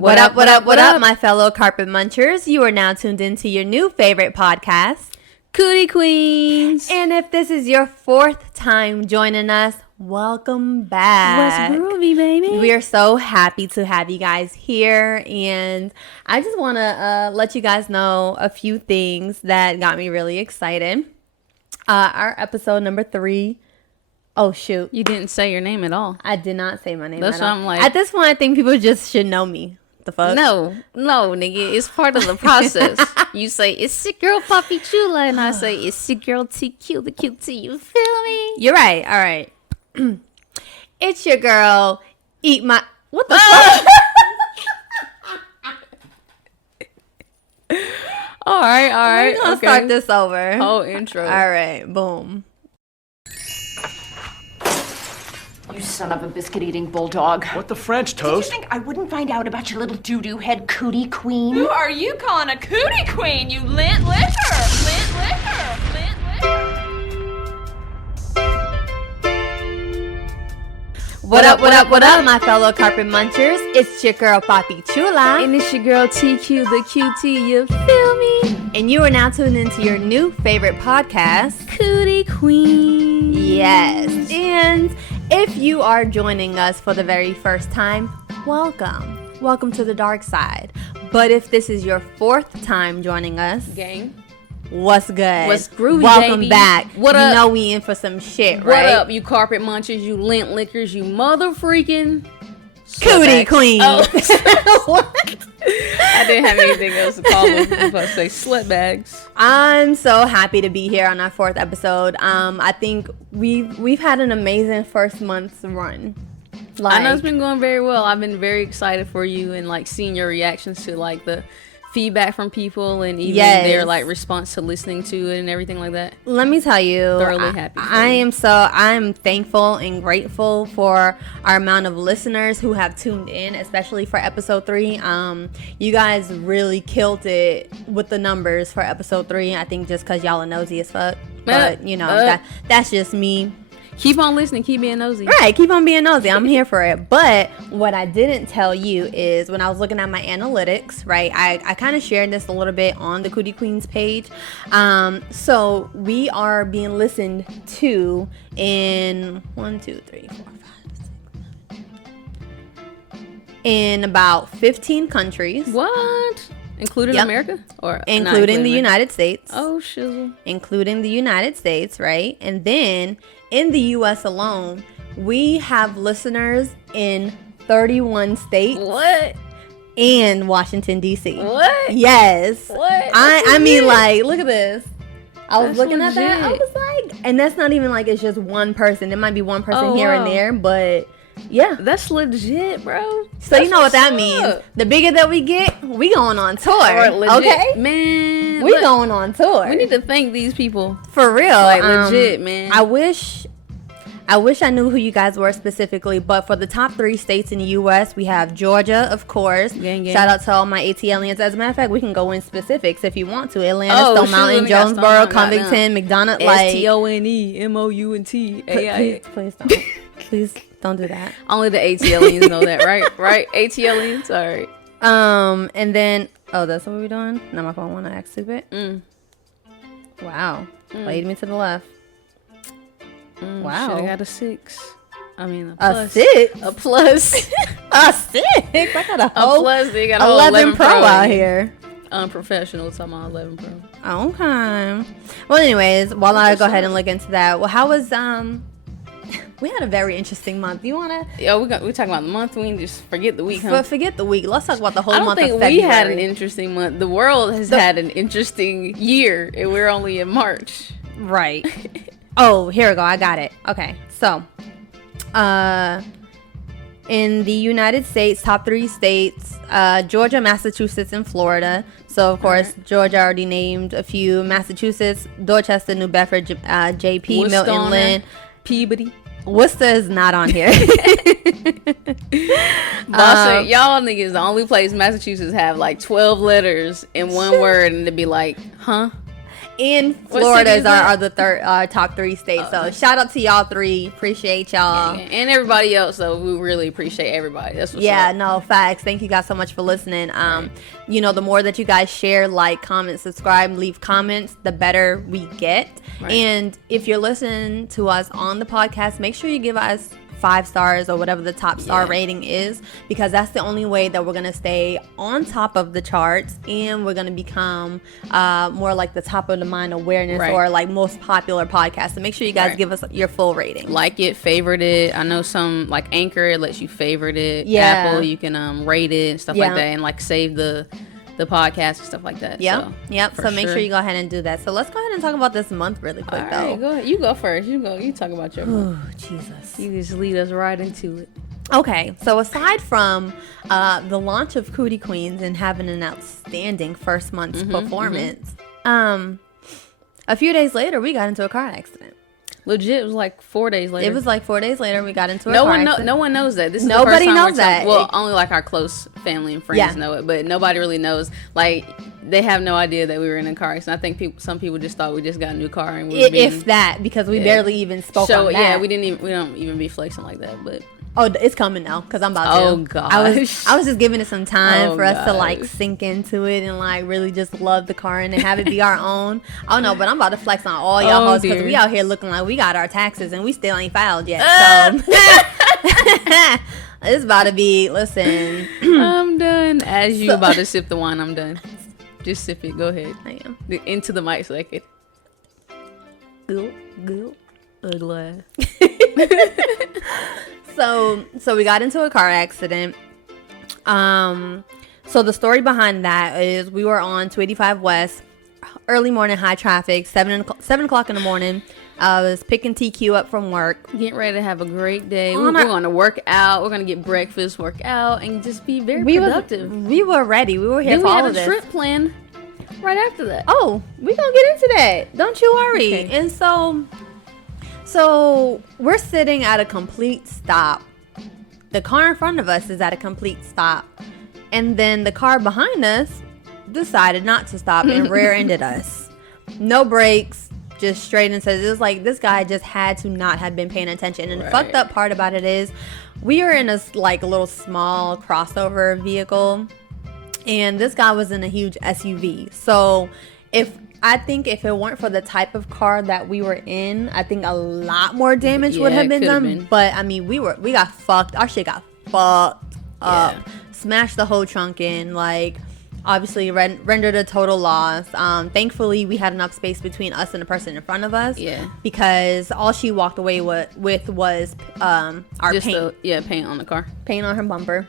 What up, my fellow carpet munchers? You are now tuned into your new favorite podcast, Cootie Queens. And if this is your fourth time joining us, welcome back. What's groovy, baby? We are so happy to have you guys here. And I just want to let you guys know a few things that got me really excited. Our episode number 3. Oh, shoot. You didn't say your name at all. I did not say my name That's at all. what I'm like. At this point, I think people just should know me. The fuck? No, nigga. It's part of the process. You say, it's your girl, Papi Chula. And I say, it's your girl, T.Que, the Que.T. You feel me? You're right. All right. It's your girl, Eat My... What the fuck? All right. We're going to start this over. Whole intro. All right. Boom. You son of a biscuit-eating bulldog. What the French Did you toast? think I wouldn't find out about your little doo-doo head cootie queen? Who are you calling a cootie queen, you lint liquor? Lint liquor. Lint liquor. What up, my fellow carpet munchers? It's your girl, Papi Chula. And it's your girl, T.Que, the Que.T. You feel me? And you are now tuned into your new favorite podcast, Cootie Queens. Yes. And if you are joining us for the very first time, welcome. Welcome to the dark side. But if this is your fourth time joining us, Gang. what's good? What's groovy, Welcome baby? back. What you up? know we in for some shit, What right? up, you carpet munchers, you lint lickers, you mother freaking Cootie Queens. Oh. What? I didn't have anything else to call them. I was about to say slut bags. I'm so happy to be here on our 4th episode. I think we've had an amazing first month's run. I know it's been going very well. I've been very excited for you and like seeing your reactions to like the feedback from people and even their like response to listening to it and everything like that. Let me tell you, Thoroughly happy. I'm thankful and grateful for our amount of listeners who have tuned in, especially for episode 3. You guys really killed it with the numbers for episode 3. I think just because y'all are nosy as fuck, but you know that's just me. Keep on listening. Keep being nosy. Right, keep on being nosy. I'm here for it. But what I didn't tell you is when I was looking at my analytics, right, I kind of shared this a little bit on the Cootie Queens page. So we are being listened to in 1, 2, 3, 4, 5, 6, 7, in about 15 countries. What? Including America? Or including the United States. Oh, shizzle. Including the United States, right? And then in the U.S. alone, we have listeners in 31 states. What? And Washington, D.C. What? Yes. What? I mean, like, look at this. I was That's looking at that. I legit. was like, and that's not even like it's just one person. There might be one person Oh, here and wow. there, but yeah. That's legit, bro. So you know what that means. The bigger that we get, we going on tour. Okay? Man. We going on tour. We need to thank these people. For real. Like, legit, man. I wish I knew who you guys were specifically, but for the top 3 states in the U.S., we have Georgia, of course. Gang, gang. Shout out to all my ATLians. As a matter of fact, we can go in specifics if you want to. Atlanta, Oh, Stone sure, Mountain, we got Stone Jonesboro, Mountain, Covington, McDonough. Like, STONEMOUNT. please don't. Please don't do that. Only the ATLians know that, right? Right? ATLians? All right. And then, that's what we're doing? Now my phone want to act stupid? Wow. Played me to the left. Wow. Should have got a 6. I mean, A 6? A plus. A 6? I got a A whole plus. They got a whole 11 Pro out in here. Unprofessional. Talking about 11 Pro. Okay. Well, anyways, while I go ahead and look into that, well, how was we had a very interesting month. You wanna? Yo, we talking about the month. We can just forget the week, huh? But forget the week. Let's talk about the whole I don't month think of February. we had an interesting month. The world has had an interesting year, and we're only in March. Right. Oh, here we go. I got it. Okay. So, in the United States, top 3 states, Georgia, Massachusetts, and Florida. So, of course, Georgia already named a few. Massachusetts, Dorchester, New Bedford, JP, Worcester Milton, on Lynn. there. Peabody. Worcester is not on here. Boss, y'all niggas, the only place Massachusetts have like 12 letters in one word, and it'd be like, huh? and Florida's are the top 3 states. So shout out to y'all 3. Appreciate y'all. Yeah. And everybody else, though. We really appreciate everybody. That's what's up. No, facts. Thank you guys so much for listening. The more that you guys share, like, comment, subscribe, leave comments, the better we get. Right. And if you're listening to us on the podcast, make sure you give us 5 stars or whatever the top star rating is, because that's the only way that we're going to stay on top of the charts, and we're going to become more like the top of the mind awareness or like most popular podcast. So make sure you guys give us your full rating. Like it, favorite it. I know some, like Anchor, it lets you favorite it. Apple, you can rate it and stuff like that, and like save the podcast and stuff like that. So make sure you go ahead and do that. So let's go ahead and talk about this month really quick. All right, go ahead. You go first. You talk about your month. Oh, Jesus. You just lead us right into it. Okay, so aside from the launch of Cootie Queens and having an outstanding first month's performance, a few days later we got into a car accident. Legit, it was like 4 days later. It was like 4 days later we got into a car accident. No one knows that. This is nobody the first time knows that. Well, only like our close family and friends know it, but nobody really knows. Like, they have no idea that we were in a car accident. I think some people just thought we just got a new car, and if that, because we barely even spoke on that. Yeah, we don't even be flexing like that, but. Oh, it's coming now because I'm about to. Oh, gosh. I was just giving it some time for us to like sink into it and like really just love the car and have it be our own. Oh no, but I'm about to flex on all y'all hoes because we out here looking like we got our taxes and we still ain't filed yet. So it's about to be. Listen, I'm done. As you about to sip the wine, I'm done. Just sip it. Go ahead. I am into the mic so I could. Go. Ugly. So we got into a car accident. So the story behind that is we were on 285 West, early morning, high traffic, 7 o'clock in the morning. I was picking T.Que up from work. Getting ready to have a great day. We're going to work out. We're going to get breakfast, work out, and just be very productive. We were ready. We were here for all of this. We had a trip planned right after that. Oh, we're going to get into that. Don't you worry. Okay. And so we're sitting at a complete stop. The car in front of us is at a complete stop. And then the car behind us decided not to stop and rear-ended us. No brakes, just straight into it. It was like this guy just had to not have been paying attention. And the fucked up part about it is we were in a like little small crossover vehicle. And this guy was in a huge SUV. So I think if it weren't for the type of car that we were in, I think a lot more damage would have been done. But I mean, we got fucked. Our shit got fucked up. Smashed the whole trunk in. Like, obviously rendered a total loss. Thankfully, we had enough space between us and the person in front of us. Yeah. Because all she walked away with was our paint. Paint on the car. Paint on her bumper.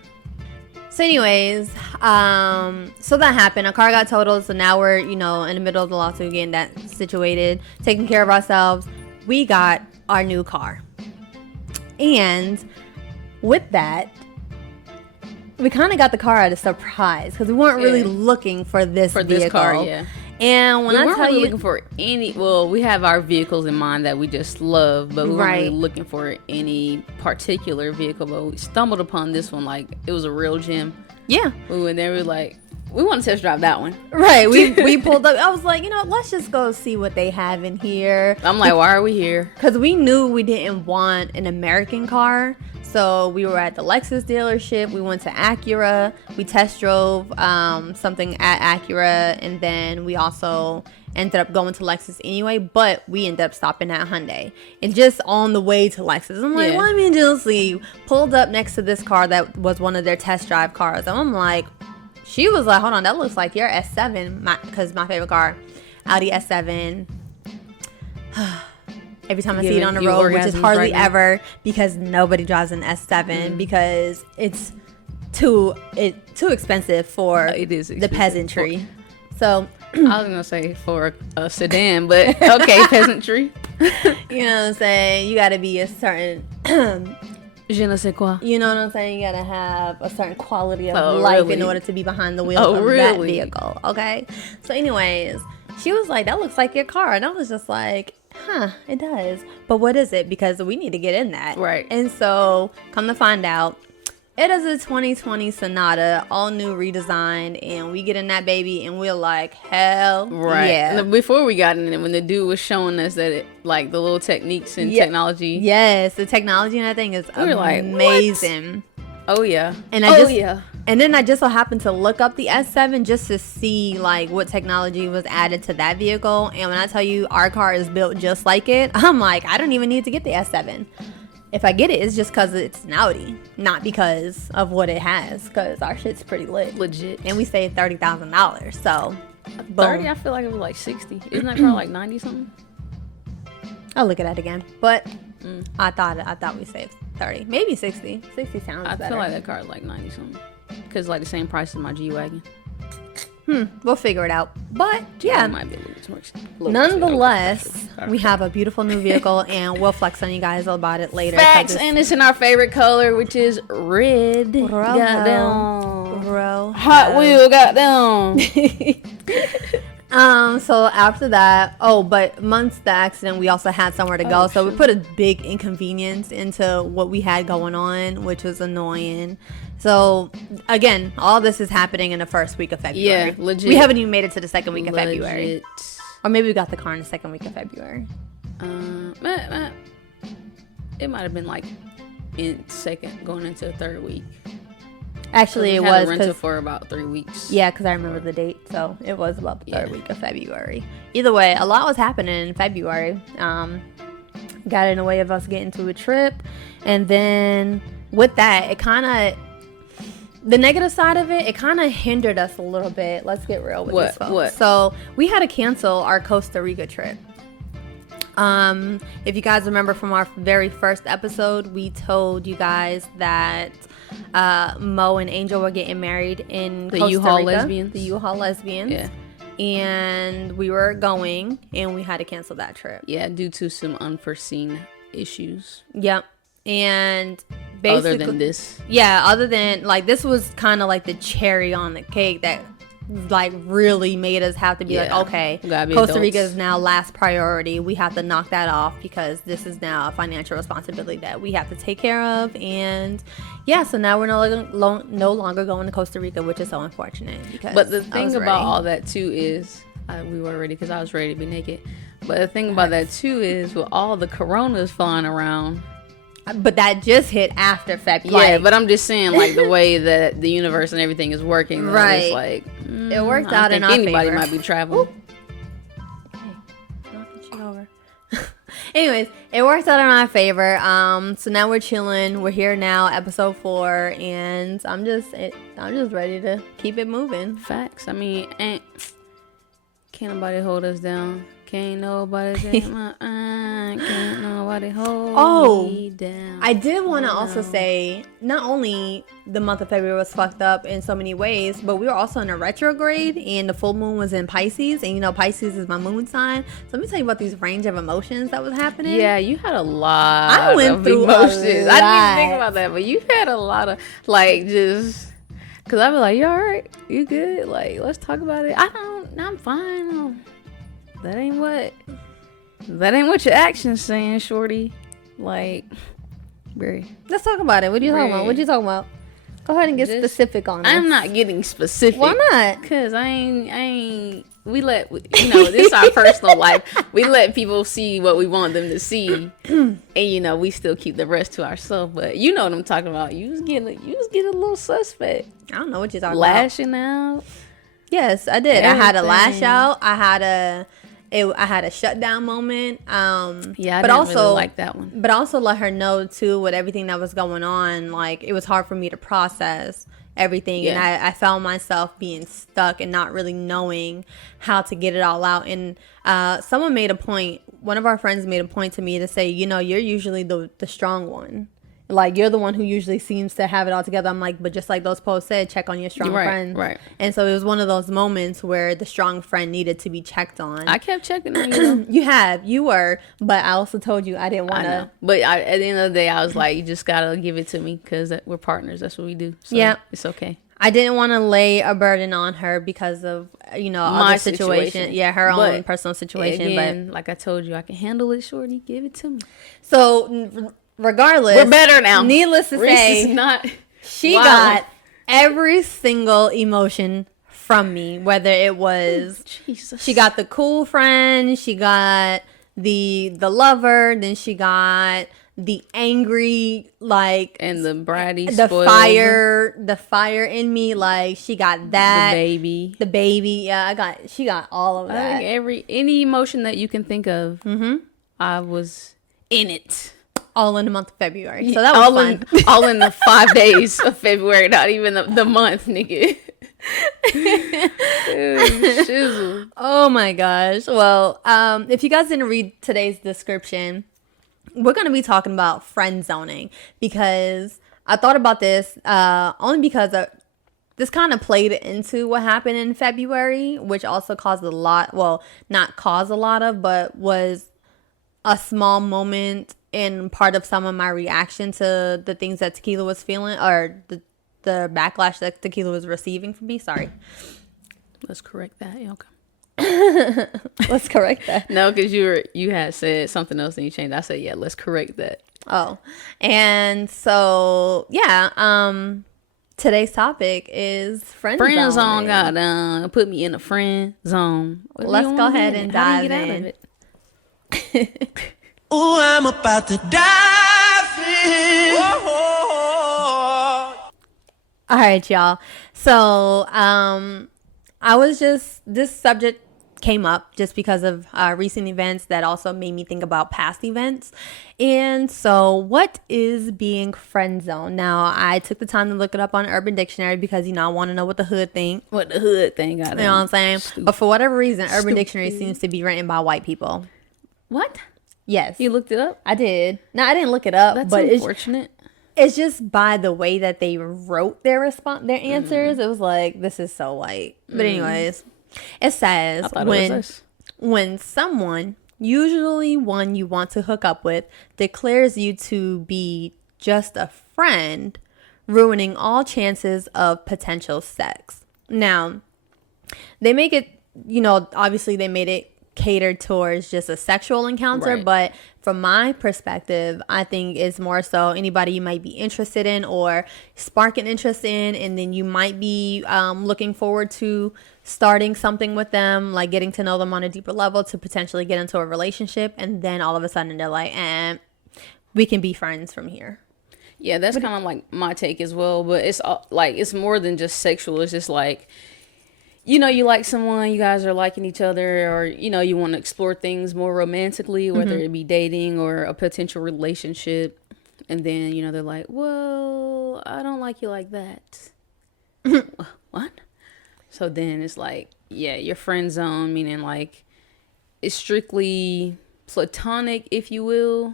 So anyways, so that happened. Our car got totaled, so now we're, in the middle of the lawsuit, getting that situated, taking care of ourselves. We got our new car. And with that, we kind of got the car at a surprise because we weren't really looking for this vehicle. This car, And when we weren't really looking for we have our vehicles in mind that we just love, but we weren't really looking for any particular vehicle. But we stumbled upon this one like it was a real gem. Yeah. We went there, we were like, we want to test drive that one. Right. We pulled up. I was like, let's just go see what they have in here. I'm like, why are we here? Because we knew we didn't want an American car. So we were at the Lexus dealership. We went to Acura. We test drove something at Acura. And then we also ended up going to Lexus anyway. But we ended up stopping at Hyundai. And just on the way to Lexus, I'm like, let me just see. Pulled up next to this car that was one of their test drive cars. And I'm like, she was like, hold on, that looks like your S7. Because my favorite car, Audi S7. Every time I see it on the road, which is hardly ever, because nobody drives an S7 because it's too expensive for the peasantry. So I was gonna say for a sedan, but okay, peasantry. You know what I'm saying? You got to be a certain. Je ne sais quoi. You know what I'm saying? You gotta have a certain quality of life in order to be behind the wheel of that vehicle. Okay. So, anyways, she was like, "That looks like your car," and I was just like, it does. But what is it? Because we need to get in that. Right. And so, come to find out, It is a 2020 Sonata, all new, redesigned, and we get in that baby and we're like, hell yeah. Before we got in it, when the dude was showing us that it, like the little techniques and technology. Yes, the technology in that thing is amazing. Like, oh yeah. And And then I just so happened to look up the S7 just to see like what technology was added to that vehicle. And when I tell you our car is built just like it, I'm like, I don't even need to get the S7. If I get it, it's just because it's an Audi, not because of what it has, because our shit's pretty legit. And we saved $30,000. So, boom. 30, I feel like it was like 60. Isn't that car like 90 something? I'll look at that again. But I thought we saved 30, maybe 60. 60 sounds better. I feel like that car is like 90 something, because like the same price as my G-Wagon. We'll figure it out. But yeah, might be a little too much. Nonetheless, we have a beautiful new vehicle, and we'll flex on you guys about it later. Facts, and it's in our favorite color, which is red. Goddamn. Hot Wheel, goddamn. So after that, but months the accident, we also had somewhere to go. So we put a big inconvenience into what we had going on, which was annoying. So again, all this is happening in the first week of February. Yeah, legit. We haven't even made it to the second week of February. Or maybe we got the car in the second week of February. It might have been like in second, going into the third week. Actually, it was had a rental for about 3 weeks. Yeah, because I remember the date, so it was about the third week of February. Either way, a lot was happening in February. Got in the way of us getting to a trip, and then with that, it kind of, the negative side of it, it kind of hindered us a little bit. Let's get real with this, folks. What? So we had to cancel our Costa Rica trip. If you guys remember from our very first episode, we told you guys that Mo and Angel were getting married in Costa Rica. The U-Haul lesbians. Yeah. And we were going, and we had to cancel that trip. Yeah, due to some unforeseen issues. Yep. And basically, other than this. Yeah, other than, like, this was kind of like the cherry on the cake that, like, really made us have to be like, okay, Costa Rica is now last priority. We have to knock that off because this is now a financial responsibility that we have to take care of. And yeah, so now we're no longer going to Costa Rica, which is so unfortunate. But the thing about all that too is, we were ready because I was ready to be naked. But the thing about that too is, with all the coronas flying around. But that just hit after February. Yeah, but I'm just saying, like, the way that the universe and everything is working, right? It's like it worked out in our favor. Anybody might be traveling. Hey, knocking shit over. Anyways, it worked out in our favor. So now we're chilling. We're here now, episode 4, and I'm just ready to keep it moving. Facts. I mean, can't nobody hold us down. Can't nobody take my can't nobody hold me down. I did want to also say, not only the month of February was fucked up in so many ways, but we were also in a retrograde, and the full moon was in Pisces, and you know Pisces is my moon sign. So let me tell you about these range of emotions that was happening. Yeah, you had a lot. I went through emotions. I didn't even think about that, but you had a lot of, like, just. Cause I'd be like, you all right? You good? Like, let's talk about it. I'm fine. That ain't what your actions saying, shorty. Like, Barry. Let's talk about it. What are you talking about? What you talking about? Go ahead and get specific on it. I'm not getting specific. Why not? Cause I ain't. We let, this is our personal life. We let people see what we want them to see, and we still keep the rest to ourselves. But you know what I'm talking about. You was getting a little suspect. I don't know what you're talking about. Lashing out. Yes, I did. Everything. I had a lash out. I had a shutdown moment. I didn't really like that one. But also let her know too, with everything that was going on, like, it was hard for me to process everything, and I found myself being stuck and not really knowing how to get it all out. And someone made a point. One of our friends made a point to me to say, you're usually the strong one. Like, you're the one who usually seems to have it all together. I'm like, but just like those posts said, check on your strong friends. Right. And so it was one of those moments where the strong friend needed to be checked on. I kept checking on you. You were, but I also told you I didn't want to. But at the end of the day, I was like, you just got to give it to me because we're partners. That's what we do. So yeah. It's okay. I didn't want to lay a burden on her because of, my other situation. Yeah, her own personal situation. Again, but like I told you, I can handle it, shorty. Give it to me. So regardless, we're better now. Needless to say, is not. She got every single emotion from me, whether it was she got the cool friend, she got the lover, then she got the angry, like, and the bratty, the spoiled. fire in me, like she got that, the baby. Yeah, she got all of that. I think any emotion that you can think of. I was in it. All in the month of February, so that was fun. All in the 5 days of February, not even the month, nigga. Oh my gosh. Well, if you guys didn't read today's description, we're going to be talking about friend zoning, because I thought about this only because this kind of played into what happened in February, which also caused a lot, well, not caused a lot of, but was a small moment in part of some of my reaction to the things that Tequila was feeling, or the backlash that Tequila was receiving from me. Sorry. Let's correct that. Yeah, okay. Let's correct that. No, because you had said something else and you changed. I said, yeah, let's correct that. Oh, and so yeah, today's topic is friend zone. Got put me in a friend zone. Let's go ahead and dive in. Ooh, I'm about to dive in. All right, y'all. So this subject came up just because of recent events that also made me think about past events. And so what is being friend zoned? Now, I took the time to look it up on Urban Dictionary because, I want to know what the hood think. What the hood thing got. You know what I'm saying? Stupid. But for whatever reason, Urban Dictionary seems to be written by white people. What? Yes. You looked it up? I did. No, I didn't look it up. That's but unfortunate. It's just by the way that they wrote their answers. It was like, this is so white. But anyways, it says when someone, usually one you want to hook up with, declares you to be just a friend, ruining all chances of potential sex. Now, they make it, obviously they made it catered towards just a sexual encounter, right. But from my perspective, I think it's more so anybody you might be interested in or spark an interest in, and then you might be looking forward to starting something with them, like getting to know them on a deeper level to potentially get into a relationship, and then all of a sudden they're like, we can be friends from here. Yeah, that's kind of like my take as well, but it's like it's more than just sexual. It's just like, you like someone, you guys are liking each other, or, you want to explore things more romantically, whether it be dating or a potential relationship. And then, they're like, well, I don't like you like that. What? So then it's like, yeah, your friend zone, meaning like it's strictly platonic, if you will.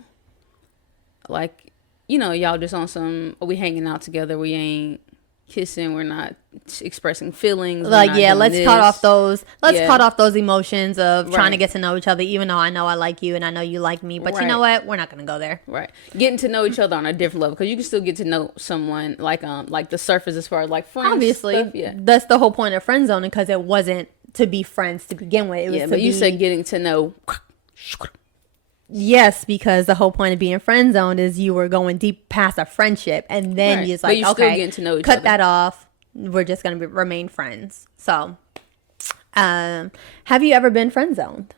Like, y'all just on some, we hanging out together, we ain't kissing, we're not expressing feelings, like, yeah, let's cut off those emotions of trying to get to know each other, even though I know I like you and I know you like me, but you know what, we're not gonna go there. Right, getting to know each other on a different level, because you can still get to know someone like the surface as far as like friends. Obviously stuff. Yeah, that's the whole point of friend zoning, because it wasn't to be friends to begin with. It was but you said getting to know. Yes, because the whole point of being friend zoned is you were going deep past a friendship, and then you're like, you're still getting to know each cut other. that off. We're just going to remain friends. So, have you ever been friend zoned?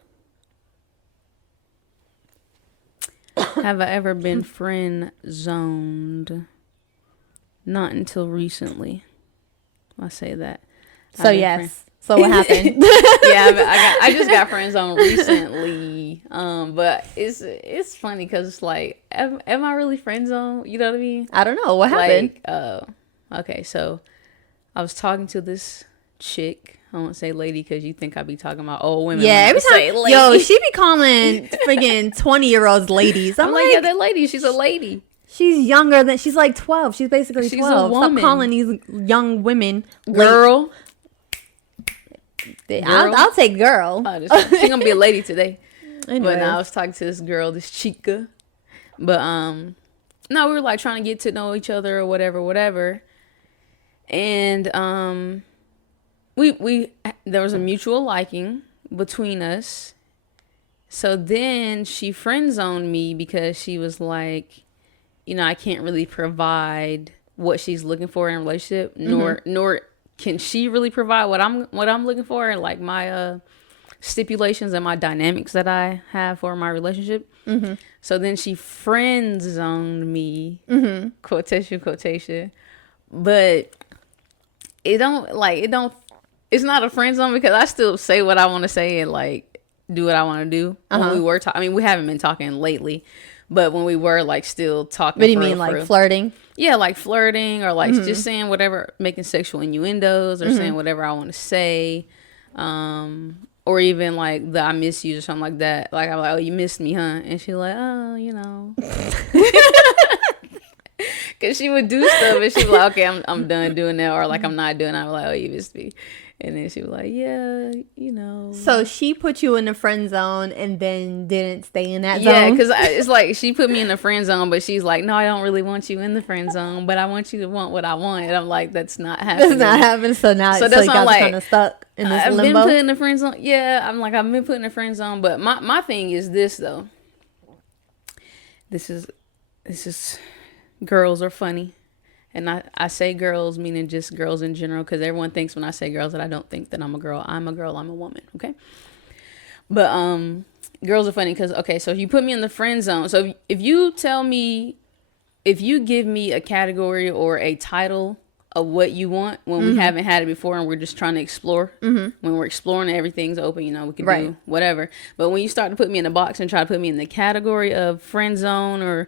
Have I ever been friend zoned? Not until recently. I say that. So yes. So what happened? Yeah, I just got friend zoned recently. But it's funny because it's like, am I really friend zoned? You know what I mean? I don't know. What happened? Okay, so I was talking to this chick. I won't say lady because you think I be talking about old women. Yeah, every time. Yo, she be calling friggin' 20-year-olds ladies. I'm like, yeah, that lady. She's a lady. She's younger than. She's like 12. She's basically 12. Stop calling these young women girl. I'll take girl. She's gonna be a lady today. Anyway. But I was talking to this girl, this chica. But no, we were like trying to get to know each other or whatever. And we there was a mutual liking between us. So then she friend zoned me because she was like, I can't really provide what she's looking for in a relationship, nor can she really provide what I'm looking for, and like my stipulations and my dynamics that I have for my relationship. So then she friend zoned me, quotation, but it's not a friend zone because I still say what I want to say and like do what I want to do. When we were talking, I mean, we haven't been talking lately, but when we were like still talking. What do you mean, like flirting? Yeah, like flirting or like just saying whatever, making sexual innuendos or saying whatever I want to say. Or even like the I miss you or something like that. Like I'm like, oh, you missed me, huh? And she's like, oh, you know. Cause she would do stuff and she'd be like, okay, I'm done doing that, or like I'm not doing that. I'm like, oh, you missed me. And then she was like, yeah, you know. So she put you in the friend zone and then didn't stay in that zone? Yeah, because it's like she put me in the friend zone, but she's like, no, I don't really want you in the friend zone, but I want you to want what I want. And I'm like, that's not happening. That's not happening. So now so that's you guys like, kind of stuck in this limbo. I've been put in the friend zone. Yeah, I've been put in the friend zone. But my thing is this, though. This is girls are funny. And I say girls meaning just girls in general, because everyone thinks when I say girls that I don't think that I'm a girl. I'm a girl. I'm a woman. Okay. But girls are funny because, okay, so if you put me in the friend zone. So if you give me a category or a title of what you want when we haven't had it before and we're just trying to explore, when we're exploring, everything's open, you know, we can do whatever. But when you start to put me in a box and try to put me in the category of friend zone or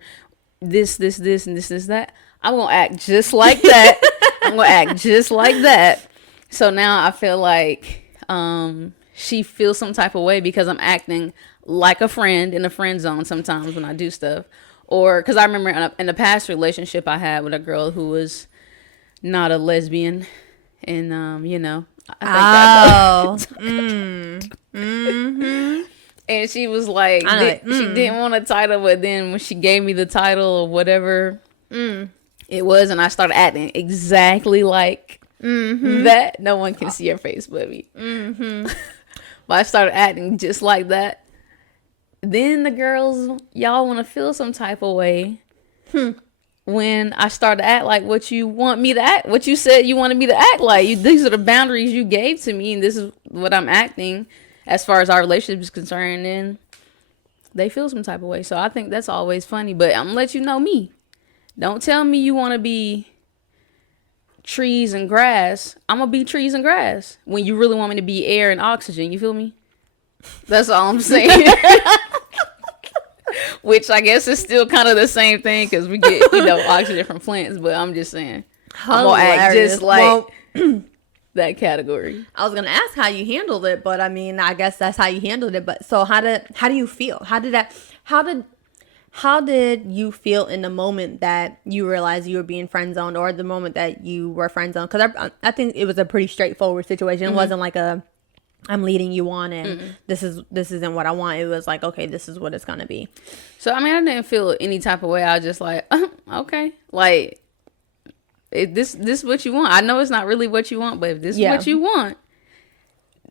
this, and this, that, I'm going to act just like that. I'm going to act just like that. So now I feel like she feels some type of way because I'm acting like a friend in a friend zone sometimes when I do stuff. Or because I remember in a past relationship I had with a girl who was not a lesbian. And, you know. I think And she was like, she didn't want a title, but then when she gave me the title or whatever it was, and I started acting exactly like that. No one can see your face, but me. But I started acting just like that. Then the girls, y'all want to feel some type of way when I started to act like what you want me to act, what you said you wanted me to act like. These are the boundaries you gave to me, and this is what I'm acting as far as our relationship is concerned. And they feel some type of way. So I think that's always funny. But I'm going to let you know me. Don't tell me you want to be trees and grass. I'm going to be trees and grass when you really want me to be air and oxygen. You feel me? That's all I'm saying. Which I guess is still kind of the same thing because we get, oxygen from plants. But I'm just saying. I'm going to act just like that category. I was going to ask how you handled it, but I mean, I guess that's how you handled it. But so how do you feel? How did you feel in the moment that you realized you were being friend zoned, or the moment that you were friend zoned? Because I think it was a pretty straightforward situation. It wasn't like I'm leading you on and this isn't what I want. It was like, okay, this is what it's gonna be. So I mean, I didn't feel any type of way. I was just like, okay, like this is what you want. I know it's not really what you want, but if this is what you want,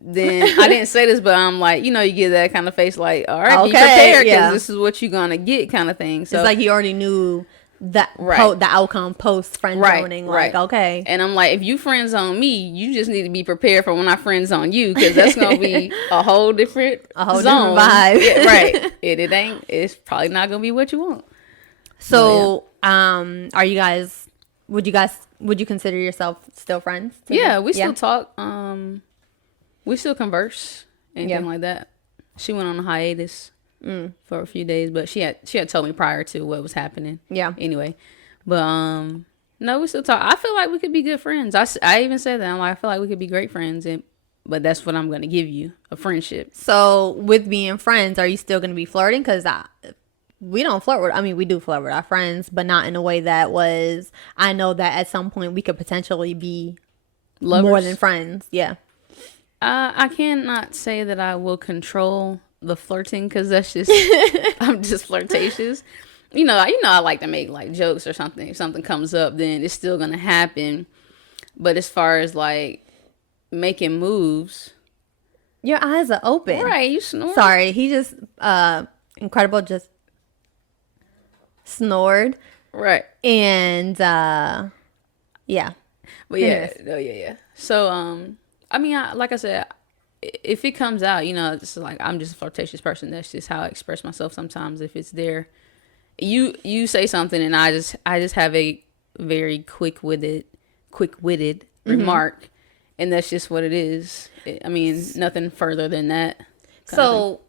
then I didn't say this, but I'm like, you get that kind of face, like, all right, be prepared because this is what you're gonna get, kind of thing. So it's like you already knew that the outcome post friend zoning, like, okay. And I'm like, if you friend zone me, you just need to be prepared for when I friend zone you, because that's gonna be a whole different zone. Vibe. Yeah, right. It's probably not gonna be what you want. So, are you guys? Would you consider yourself still friends? Yeah, we still talk. We still converse, anything like that. She went on a hiatus for a few days, but she had told me prior to what was happening. Yeah. Anyway, but no, we still talk. I feel like we could be good friends. I even said that. I'm like, I feel like we could be great friends, but that's what I'm gonna give you, a friendship. So with being friends, are you still gonna be flirting? Because we don't flirt with. I mean, we do flirt with our friends, but not in a way that was. I know that at some point we could potentially be lovers. More than friends. Yeah. I cannot say that I will control the flirting because that's just I'm just flirtatious. I like to make like jokes or something. If something comes up, then it's still gonna happen. But as far as like making moves, your eyes are open. Right, you snore. Sorry, he just Incredible just snored. Right. And Yeah. But yeah. So, I mean, like I said, if it comes out, you know, it's like I'm just a flirtatious person. That's just how I express myself sometimes. If it's there, you say something and I just have a very quick-witted remark, and that's just what it is. I mean, nothing further than that. So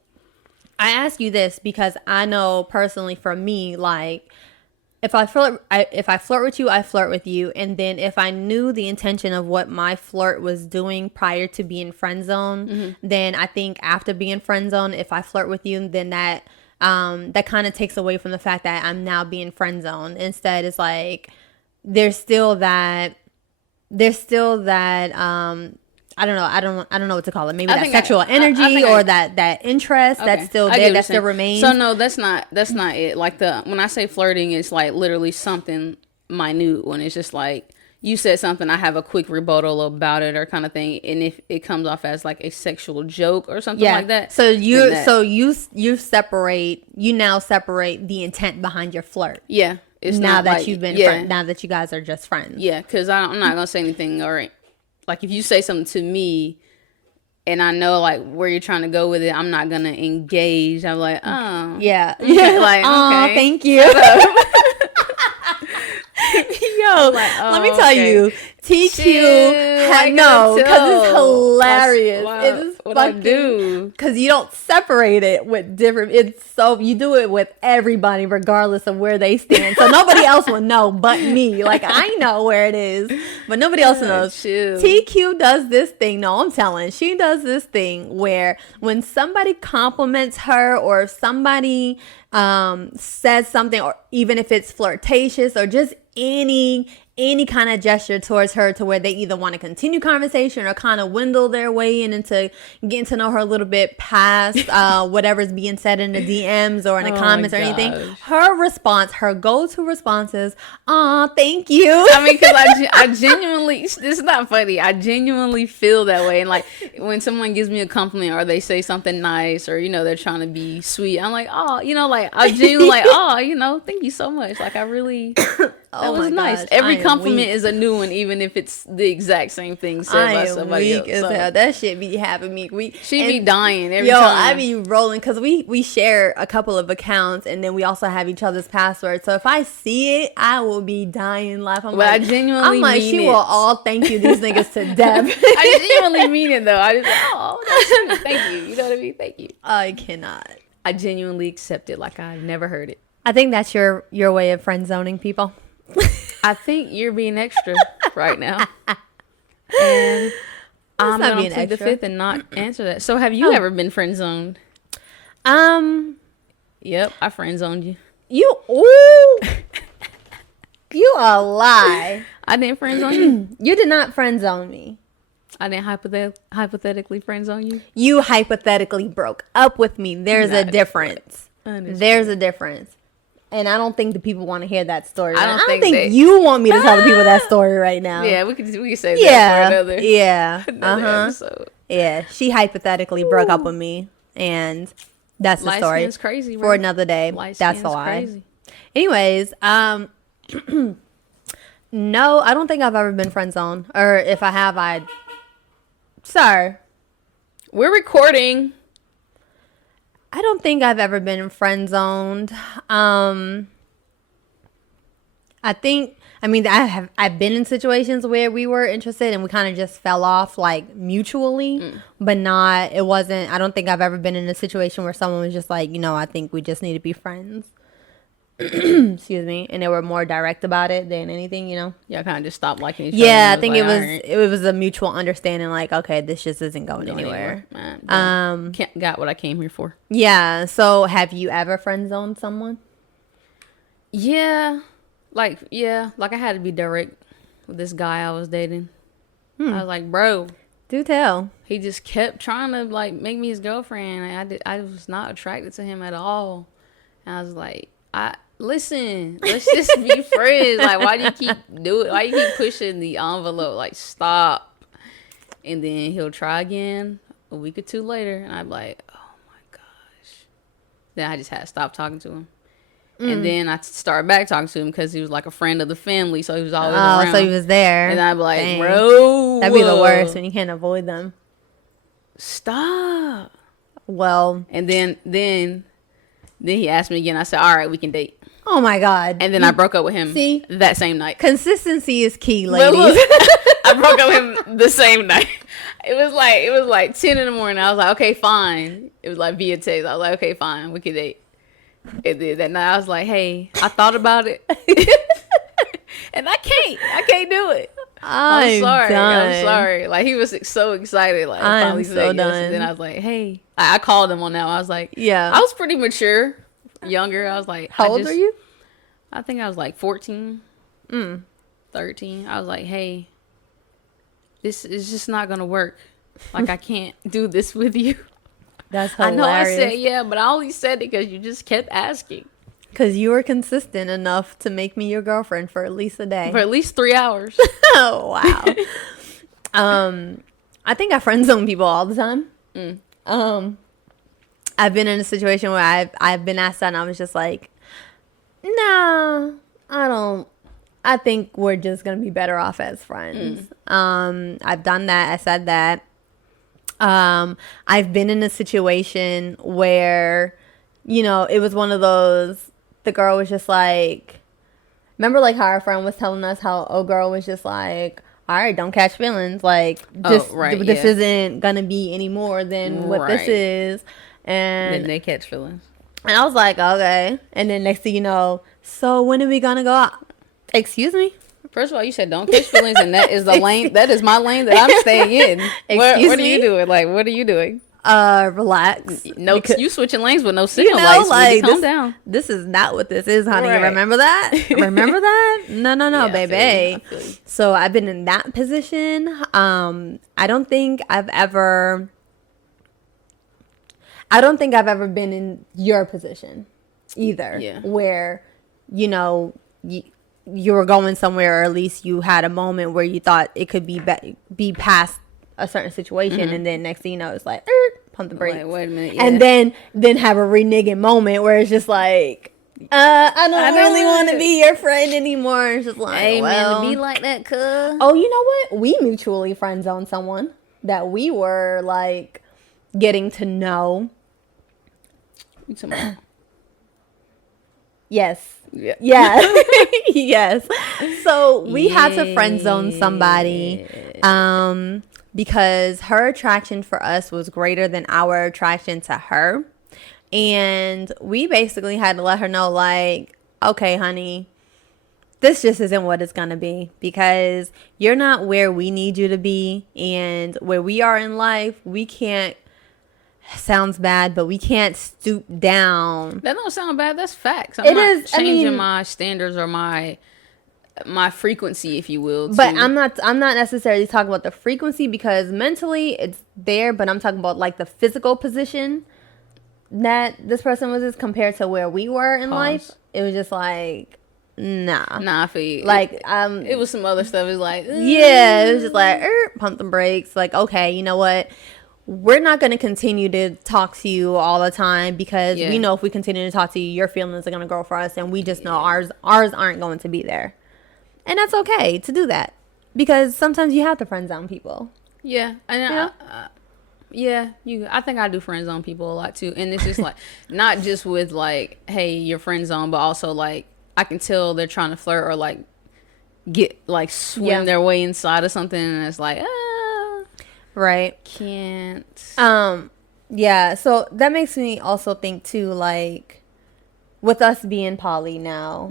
I ask you this because I know personally for me, like, if I flirt with you, I flirt with you. And then if I knew the intention of what my flirt was doing prior to being friend zone, then I think after being friend zone, if I flirt with you, then that kind of takes away from the fact that I'm now being friend zone. Instead, it's like there's still that I don't know what to call it. Maybe that sexual energy or that interest that's still there, that still remains. So no, that's not it. Like when I say flirting, it's like literally something minute. When it's just like you said something, I have a quick rebuttal about it or kind of thing, and if it comes off as like a sexual joke or something like that. So you now separate the intent behind your flirt. Yeah, it's now not that like, you've been now that you guys are just friends. Yeah, because I'm not gonna say anything or. Like, if you say something to me and I know, like, where you're trying to go with it, I'm not going to engage. I'm like, oh. Yeah. Okay, like, oh, okay. Thank you. Yo, let me tell you, T.Que no, because it's hilarious. What I do. Because you don't separate it with different, you do it with everybody regardless of where they stand. So nobody else will know but me. Like, I know where it is, but nobody else knows. T.Que does this thing. No, I'm telling. She does this thing where when somebody compliments her or somebody says something, or even if it's flirtatious or just any kind of gesture towards her to where they either want to continue conversation or kind of windle their way into getting to know her a little bit past whatever's being said in the DMs or in the comments or anything. Her go-to response is, "Aw, thank you." I mean, because I genuinely, this is not funny. I genuinely feel that way. And like when someone gives me a compliment or they say something nice or, you know, they're trying to be sweet, I'm like, oh, you know, like I genuinely like, oh, you know, thank you so much. Like I really... That was nice. Gosh, every compliment is a new one, even if it's the exact same thing said by somebody else. So. That shit be having me weak. She be dying every time. I be rolling because we share a couple of accounts and then we also have each other's passwords. So if I see it, I will be dying laughing. I genuinely mean she will all thank you these niggas to death. I genuinely mean it though. I just that's sweet. Thank you. You know what I mean? Thank you. I cannot. I genuinely accept it like I've never heard it. I think that's your way of friend zoning people. I think you're being extra right now. And I'm going to plead the fifth and not answer that. So have you ever been friend zoned? Yep, I friend zoned you. You a lie. I didn't friend zone you. You did not friend zone me. I didn't hypothetically friend zone you. You hypothetically broke up with me. There's a difference. There's a difference. And I don't think the people want to hear that story. I don't think you want me to tell the people that story right now. Yeah, we can say that for another. Yeah. Another episode. Yeah. She hypothetically broke up with me, and that's the story. Skin's crazy, for another day. That's why. Crazy. Anyways, no, I don't think I've ever been friend zoned, or if I have, Sir, we're recording. I don't think I've ever been friend zoned. I've been in situations where we were interested and we kind of just fell off like mutually, but I don't think I've ever been in a situation where someone was just like, you know, I think we just need to be friends. Excuse me. And they were more direct about it than anything, you know? Yeah, kind of just stopped liking each other. Yeah, I think it was a mutual understanding, like, okay, this just isn't going anywhere. Got what I came here for. Yeah. So have you ever friend zoned someone? Yeah. Like I had to be direct with this guy I was dating. I was like, bro. Do tell. He just kept trying to like make me his girlfriend. I was not attracted to him at all. And I was like, listen, let's just be friends. Like, why do you keep pushing the envelope? Like, stop. And then he'll try again a week or two later. And I'm like, oh my gosh. Then I just had to stop talking to him. And then I started back talking to him because he was like a friend of the family, so he was always around. So he was there. And I'd be like, dang, bro, that'd be the worst when you can't avoid them. Stop. Well, and then he asked me again. I said, all right, we can date. Oh my God. And then I broke up with him that same night. Consistency is key, ladies. Look, I broke up with him the same night. It was like 10 in the morning. I was like, okay, fine. It was like via text. I was like, okay, fine, we can date. And then that night I was like, hey, I thought about it. And I can't do it. I'm sorry. Like, he was so excited. Like, I finally said yes. Done. And then I was like, hey, I called him on that one. I was like, yeah. I was pretty mature, younger. I was like, how old are you? I think I was like 14, 13. I was like, hey, this is just not going to work. Like, I can't do this with you. That's hilarious. I know I said yeah, but I only said it because you just kept asking. Because you were consistent enough to make me your girlfriend for at least a day. For at least 3 hours. Oh, wow. I think I friend zone people all the time. I've been in a situation where I've been asked that and I was just like, no, I don't. I think we're just going to be better off as friends. I've done that. I said that. I've been in a situation where, you know, it was one of those, the girl was just like, remember like how our friend was telling us how old girl was just like, all right, don't catch feelings. Like, this isn't going to be any more than what this is. And then they catch feelings. And I was like, okay. And then next thing you know, so when are we going to go out? Excuse me? First of all, you said don't catch feelings, and that is the lane. That is my lane that I'm staying in. What are you doing? Like, what are you doing? Relax. No, you switching lanes with no signal lights. Like, calm down. This is not what this is, honey. Right. Remember that? Remember that? No, yeah, baby. So I've been in that position. I don't think I've ever been in your position either. Yeah. Where, you know, you were going somewhere, or at least you had a moment where you thought it could be past a certain situation, and then next thing you know, it's like, pump the brakes. Wait a minute. Yeah. And then have a reneging moment where it's just like, I don't really want to be your friend anymore. It's just like, hey, man, to be like that, cuz. Oh, you know what? We mutually friend zoned someone that we were like getting to know. Yes. Yeah. Yes. So we had to friend zone somebody because her attraction for us was greater than our attraction to her. And we basically had to let her know, like, okay, honey, this just isn't what it's going to be, because you're not where we need you to be. And where we are in life, we can't, sounds bad, but we can't stoop down. That don't sound bad. That's facts. I'm not changing my standards or my frequency, if you will. But I'm not necessarily talking about the frequency, because mentally it's there, but I'm talking about like the physical position that this person was in compared to where we were in life. It was just like, nah, I feel you. Like, it was some other stuff. It was like, yeah, it was just like, pump the brakes. Like, okay, you know what? We're not going to continue to talk to you all the time, because we know if we continue to talk to you, your feelings are going to grow for us, and we just know ours aren't going to be there. And that's okay to do that, because sometimes you have to friend zone people. Yeah. And I think I do friend zone people a lot too. And it's just like, not just with like, hey, you're friend zone, but also like, I can tell they're trying to flirt or like get like swim their way inside of something, and it's like, right. Can't. Yeah. So that makes me also think too, like, with us being poly now,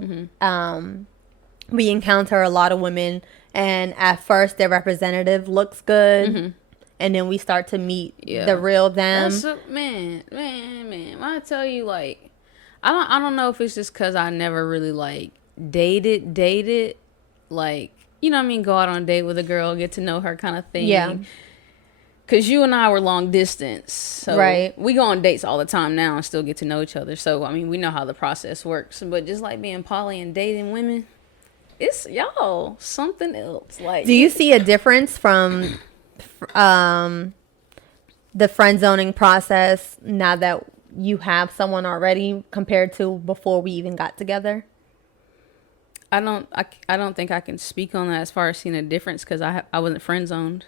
we encounter a lot of women, and at first their representative looks good, and then we start to meet the real them. Man. When I tell you, like, I don't know if it's just because I never really like dated, like, you know what I mean, go out on a date with a girl, get to know her kind of thing. Yeah. Because you and I were long distance. So we go on dates all the time now and still get to know each other. So, I mean, we know how the process works. But just like being poly and dating women, it's, something else. Like, do you see a difference from the friend zoning process now that you have someone already compared to before we even got together? I don't think I can speak on that as far as seeing a difference because I wasn't friend zoned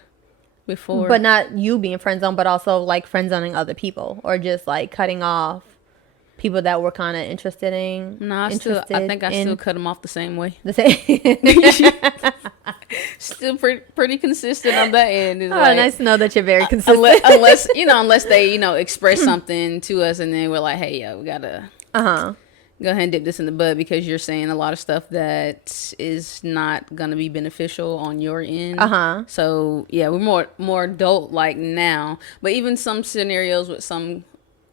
before. But not you being friend zoned, but also like friend zoning other people, or just like cutting off people that were kind of interested in. No, I think I still cut them off the same way. The same. Still pretty consistent on that end. It's Nice to know that you're very consistent. unless they express something to us and then we're like, hey, yo, we gotta go ahead and dip this in the bud because you're saying a lot of stuff that is not gonna be beneficial on your end. So yeah, we're more adult like now. But even some scenarios with some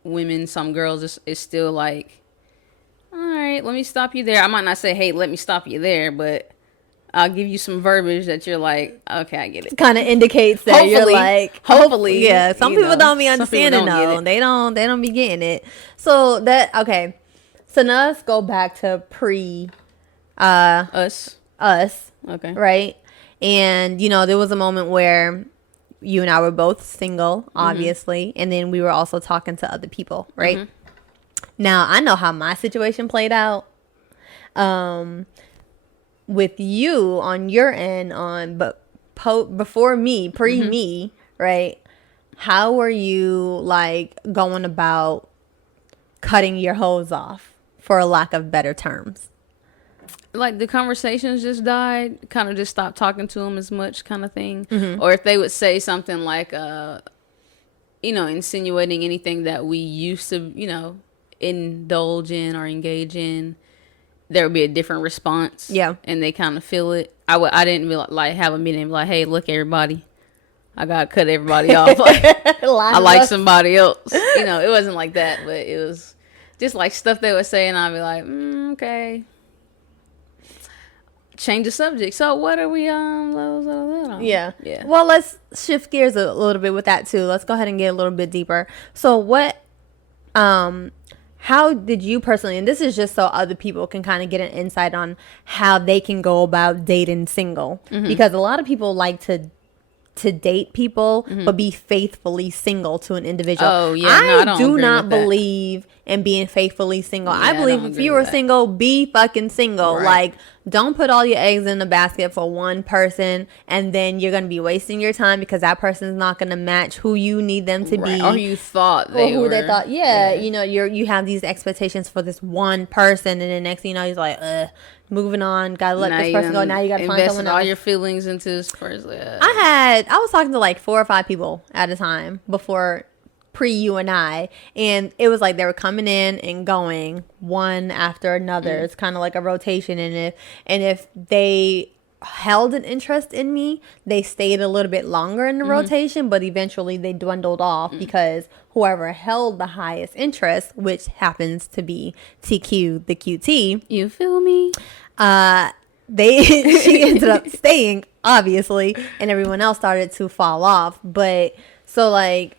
women, some girls, it's still like, all right, let me stop you there. I might not say, hey, let me stop you there, but I'll give you some verbiage that you're like, okay, I get it. Kind of indicates that you're like, hopefully, yeah. Some people don't be understanding though. They don't be getting it. So that okay. So now let's go back to pre us. Okay. Right? And there was a moment where you and I were both single, obviously, and then we were also talking to other people, right? Now, I know how my situation played out. With you on your end before me, pre-me, right? How were you like going about cutting your hose off, for lack of better terms? Like the conversations just died, kind of just stopped talking to them as much kind of thing. Or if they would say something like, insinuating anything that we used to, indulge in or engage in, there would be a different response. Yeah. And they kind of feel it. I didn't be like have a meeting and be like, hey, look, everybody, I got to cut everybody off. Like, I like somebody else. It wasn't like that, but it was just like stuff they would say and I'd be like, okay. Change the subject. So what are we on? Yeah. Well, let's shift gears a little bit with that too. Let's go ahead and get a little bit deeper. So how did you personally, and this is just so other people can kind of get an insight on how they can go about dating single, because a lot of people like to date people but be faithfully single to an individual. I do not believe in being faithfully single. I believe if you are single, be fucking single. Right. Like, don't put all your eggs in the basket for one person and then you're going to be wasting your time because that person's not going to match who you need them to be. Or you thought they were. They thought, you have these expectations for this one person and then next thing you know, he's like, moving on, gotta let this person go. Now you gotta find someone else. All your feelings into this person. I was talking to like 4 or 5 people at a time before pre you and I, and it was like they were coming in and going one after another. It's kind of like a rotation, and if they held an interest in me, they stayed a little bit longer in the rotation, but eventually they dwindled off because whoever held the highest interest, which happens to be T.Que, the QT, you feel me? She ended up staying, obviously, and everyone else started to fall off. But so like,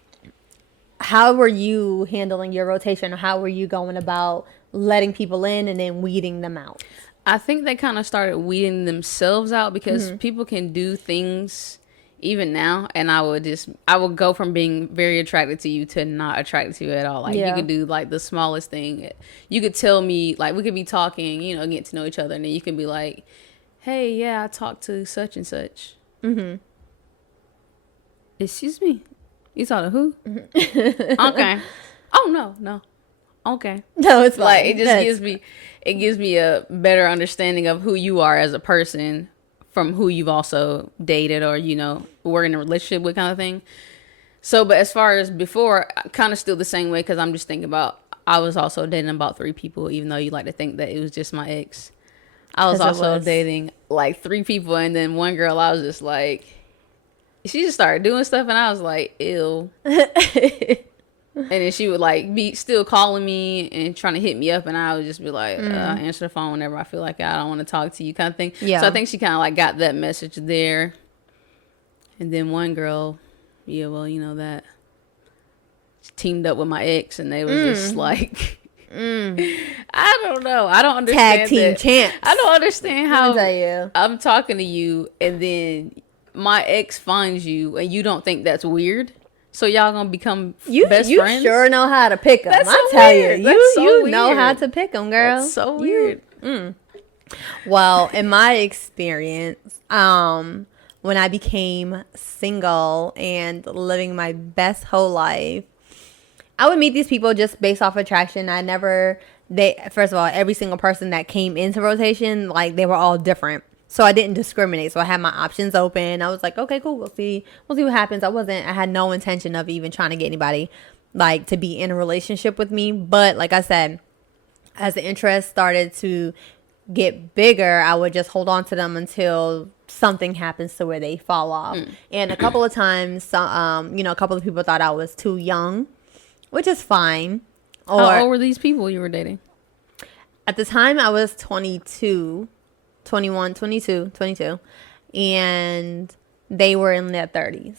how were you handling your rotation, or how were you going about letting people in and then weeding them out? I think they kind of started weeding themselves out because people can do things even now, and I would go from being very attracted to you to not attracted to you at all. Like you could do like the smallest thing. You could tell me, like, we could be talking, get to know each other, and then you can be like, hey, yeah, I talked to such and such. Excuse me, you talking to who? Okay. Oh no. Okay. No, it's like it just gives me a better understanding of who you are as a person from who you've also dated or were in a relationship with, kind of thing. So, but as far as before, kind of still the same way, because I'm just thinking about, I was also dating about 3 people, even though you like to think that it was just my ex. I was also dating like 3 people, and then one girl, I was just like, she just started doing stuff, and I was like, ew. And then she would like be still calling me and trying to hit me up, and I would just be like, I answer the phone whenever I feel like I don't want to talk to you, kind of thing. Yeah. So I think she kind of like got that message there. And then one girl, that she teamed up with my ex, and they was just like, I don't know. I don't understand. Tag team champs. I don't understand how I'm talking to you, and then my ex finds you, and you don't think that's weird. So y'all gonna become you best you friends? sure know how to pick them. That's I so tell weird. you, That's so you know weird. how to pick them, girl. That's so weird. Well, in my experience, when I became single and living my best whole life, I would meet these people just based off attraction. First of all, every single person that came into rotation, like, they were all different. So I didn't discriminate. So I had my options open. I was like, okay, cool. We'll see what happens. I had no intention of even trying to get anybody, like, to be in a relationship with me. But like I said, as the interest started to get bigger, I would just hold on to them until something happens to where they fall off. And a couple of times, a couple of people thought I was too young, which is fine. How old were these people you were dating? At the time, I was 22, and they were in their 30s.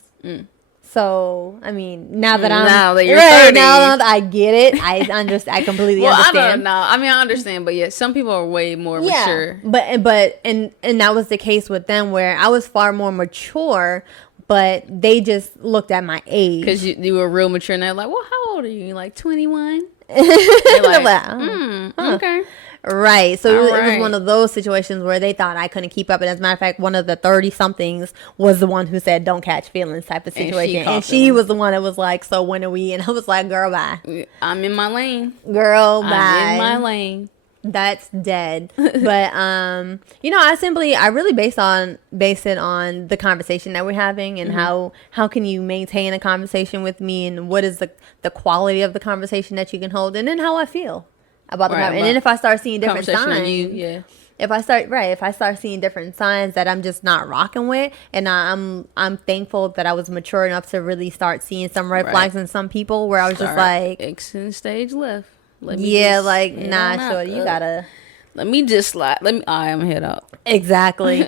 So, I mean, now that you're 30. Now that I get it, I completely understand. I don't know. I mean, I understand, but yeah, some people are way more mature. But that was the case with them, where I was far more mature, but they just looked at my age. Because you were real mature, and they're like, well, how old are you? You're like 21? Okay. Right. So it was one of those situations where they thought I couldn't keep up. And as a matter of fact, one of the 30-somethings was the one who said, don't catch feelings type of situation. And she was the one that was like, so when are we? And I was like, girl, bye. I'm in my lane. Girl, bye. I'm in my lane. That's dead. But, I really base it on the conversation that we're having and how can you maintain a conversation with me, and what is the quality of the conversation that you can hold, and then how I feel about the conversation. And then if I start seeing different signs, if I start seeing different signs that I'm just not rocking with, and I'm thankful that I was mature enough to really start seeing some red flags in some people, where I was just like, exit stage left. Nah, sure, you gotta. Let me just slide. I'm head up. Exactly.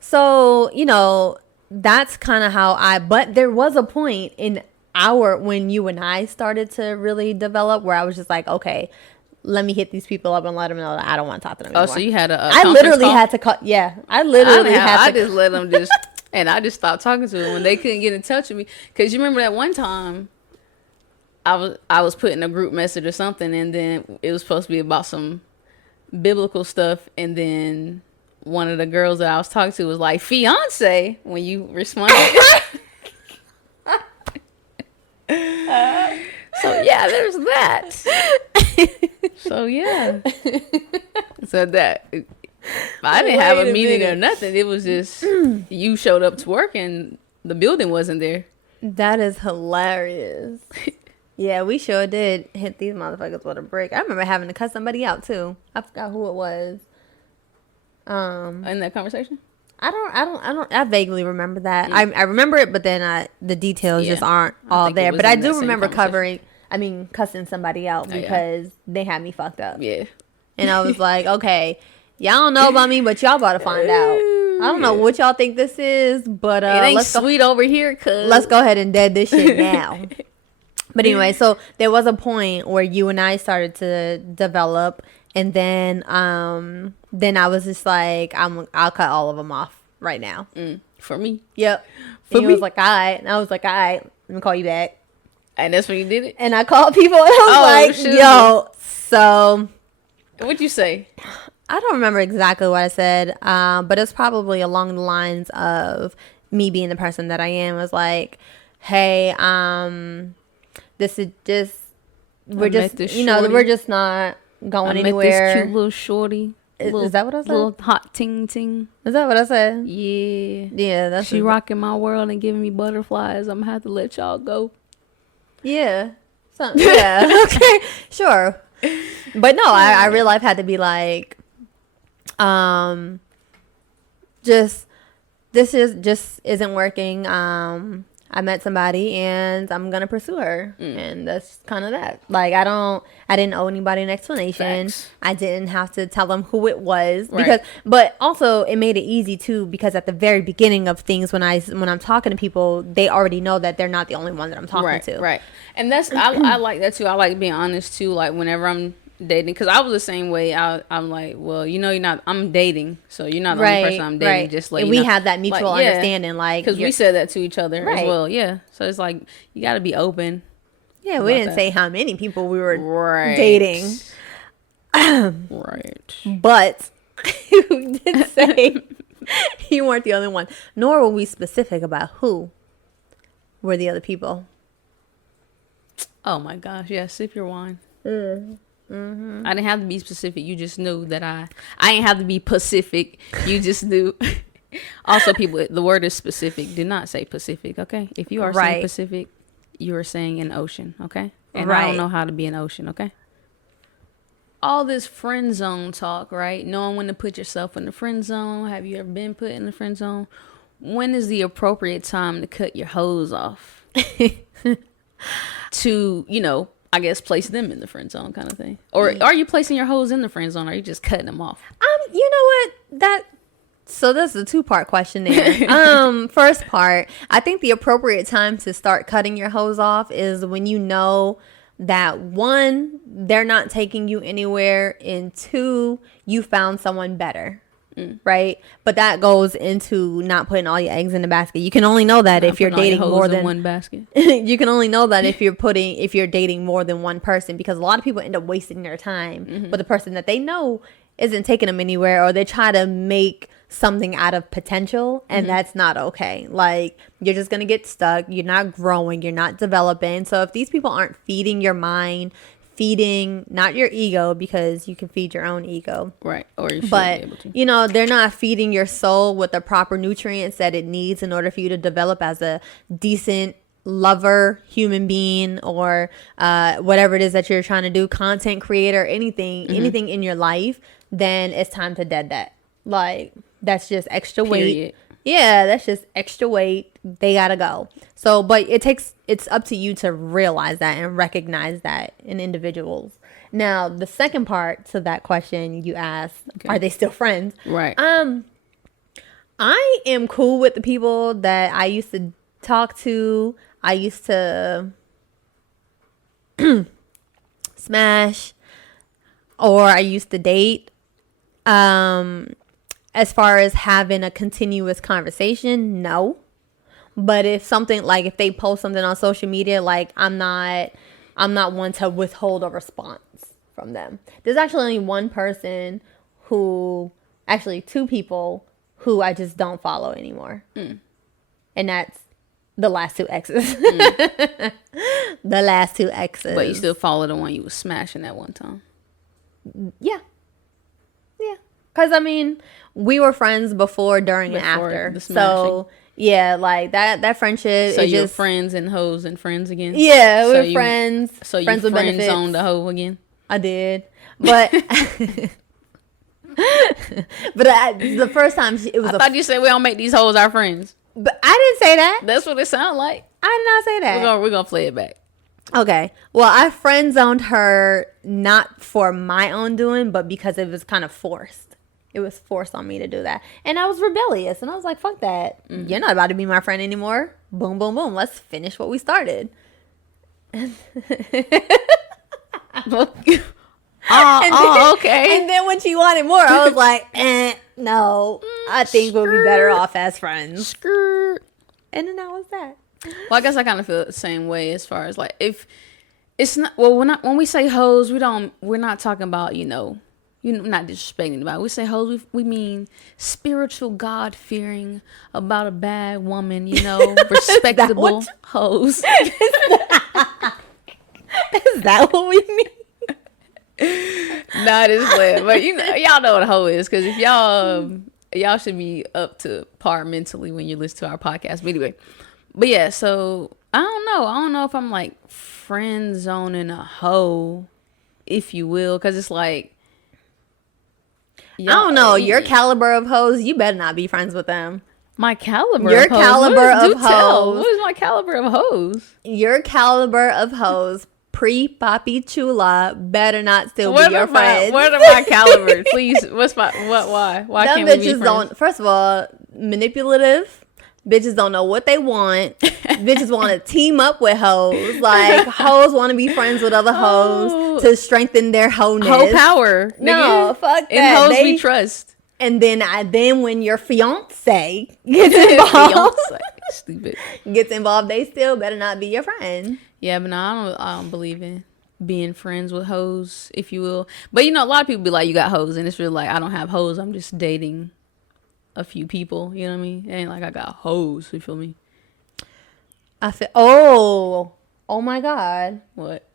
So, that's kind of how but there was a point in when you and I started to really develop, where I was just like, okay, let me hit these people up and let them know that I don't want to talk to them anymore. Oh, so you had I literally had to call. Yeah, I just let them and I just stopped talking to them when they couldn't get in touch with me. Because you remember that one time I was putting a group message or something, and then it was supposed to be about some biblical stuff, and then one of the girls that I was talking to was like, fiance, when you responded. So yeah, there's that. So yeah. So that I didn't have a meeting or nothing. It was just you showed up to work and the building wasn't there. That is hilarious. Yeah, we sure did hit these motherfuckers with a brick. I remember having to cut somebody out too. I forgot who it was. In that conversation? I vaguely remember that. I remember it, but then the details just aren't all there. But I do remember cussing somebody out because they had me fucked up. Yeah. And I was like, okay, y'all don't know about me, but y'all about to find out. I don't know what y'all think this is, but it ain't sweet over here, cuz. Let's go ahead and dead this shit now. But anyway, so there was a point where you and I started to develop, and then I was just like, I'll cut all of them off right now. For me. Yep. And he was like, all right. And I was like, all right, let me call you back. And that's when you did it? And I called people, and I was like, yo, so. What'd you say? I don't remember exactly what I said, but it's probably along the lines of me being the person that I am. It was like, hey, this is just, we're just not going anywhere. This cute little shorty. Is that what I said? Little hot ting ting. Is that what I said? Yeah. Yeah, that's she rocking my world and giving me butterflies. I'm gonna have to let y'all go. Yeah. Yeah. Okay. Sure. But no, I real life had to be like, this isn't working. I met somebody and I'm gonna pursue her, and that's kind of that. Like, I didn't owe anybody an explanation. Facts. I didn't have to tell them who it was, but also it made it easy too, because at the very beginning of things, when I'm talking to people, they already know that they're not the only one that I'm talking to. Right. And that's I like that too. I like being honest too. Like, whenever I'm dating, because I was the same way. I'm like, well, you're not. I'm dating, so you're not the only person I'm dating. Right. Just like and we have that mutual understanding, like because we said that to each other Right. as well. Yeah, so it's like you got to be open. Yeah, we didn't say how many people we were dating. Right. But you did say you weren't the only one. Nor were we specific about who were the other people. Oh my gosh, yeah, sip your wine. Mm-hmm. I didn't have to be specific. You just knew that I ain't have to be Pacific. You just knew. Also, people, the word is specific. Do not say Pacific, okay? If you are saying Pacific, you are saying an ocean, okay? And I don't know how to be an ocean, okay? All this friend zone talk, right? Knowing when to put yourself in the friend zone. Have you ever been put in the friend zone? When is the appropriate time to cut your hose off? To, I guess place them in the friend zone kind of thing. Or are you placing your hose in the friend zone? Or are you just cutting them off? You know what? So that's a 2-part question there. First part, I think the appropriate time to start cutting your hose off is when you know that 1, they're not taking you anywhere, and 2, you found someone better. Right? But that goes into not putting all your eggs in the basket. You can only know that if you're dating more than one basket. You can only know that if you're dating more than one person, because a lot of people end up wasting their time with a person that they know isn't taking them anywhere, or they try to make something out of potential, and that's not okay. Like, you're just gonna get stuck. You're not growing. You're not developing. So if these people aren't feeding your mind, feeding not your ego, because you can feed your own ego, right? Or you should be able to. They're not feeding your soul with the proper nutrients that it needs in order for you to develop as a decent lover, human being, or whatever it is that you're trying to do, content creator, anything in your life. Then it's time to dead that. Like, that's just extra weight. Yeah, that's just extra weight. They gotta go. So, but it's up to you to realize that and recognize that in individuals. Now, the second part to that question you asked, are they still friends? Right. I am cool with the people that I used to talk to. I used to smash, or I used to date. As far as having a continuous conversation, no. But if they post something on social media, like, I'm not one to withhold a response from them. There's actually only one person actually 2 people who I just don't follow anymore. And that's the last 2 exes. The last 2 exes. But you still follow the one you was smashing at one time. Yeah. Because, we were friends before, during, and after. So, yeah, like, that friendship. So you're friends and hoes and friends again? Yeah, we're friends. So you friends with friends benefits. on the hoe again? I did. But the first time I thought you said we don't make these hoes our friends. But I didn't say that. That's what it sounded like. I did not say that. We're gonna play it back. Okay. Well, I friend zoned her not for my own doing, but because it was kind of forced. It was forced on me to do that. And I was rebellious. And I was like, fuck that. You're not about to be my friend anymore. Boom, boom, boom. Let's finish what we started. Okay. And then when she wanted more, I was like, no. I think we'll be better off as friends. Skirt. And then that was that. Well, I guess I kind of feel the same way as far as, like, if it's not, well, when we say hoes, we're not talking about, you're not disrespecting anybody. We say hoes, we mean spiritual, God-fearing, about a bad woman, respectable hoes. Is that what we mean? Not as well, but y'all know what a hoe is, because if y'all should be up to par mentally when you listen to our podcast. But anyway, so I don't know if I'm like friend zoning a hoe, if you will, because it's like, I don't know. Your caliber of hoes, you better not be friends with them. My caliber Your of hoes? caliber of hoes. What is my caliber of hoes? Your caliber of hoes, pre-Papi Chula, better not still be your friends. What are my calibers? Please, why Them can't we be bitches friends? First of all, manipulative, Bitches don't know what they want. Bitches want to team up with hoes. Like, hoes want to be friends with other hoes to strengthen their hoe-ness. Hoe power. No, fuck that. In hoes we trust. And then when your fiance gets involved, stupid, gets involved, they still better not be your friend. Yeah, but no, I don't believe in being friends with hoes, if you will. But you know, a lot of people be like, you got hoes, and it's really like, I don't have hoes. I'm just dating a few people. You know what I mean? It ain't like I got hoes. You feel me? I feel. Oh my God. What?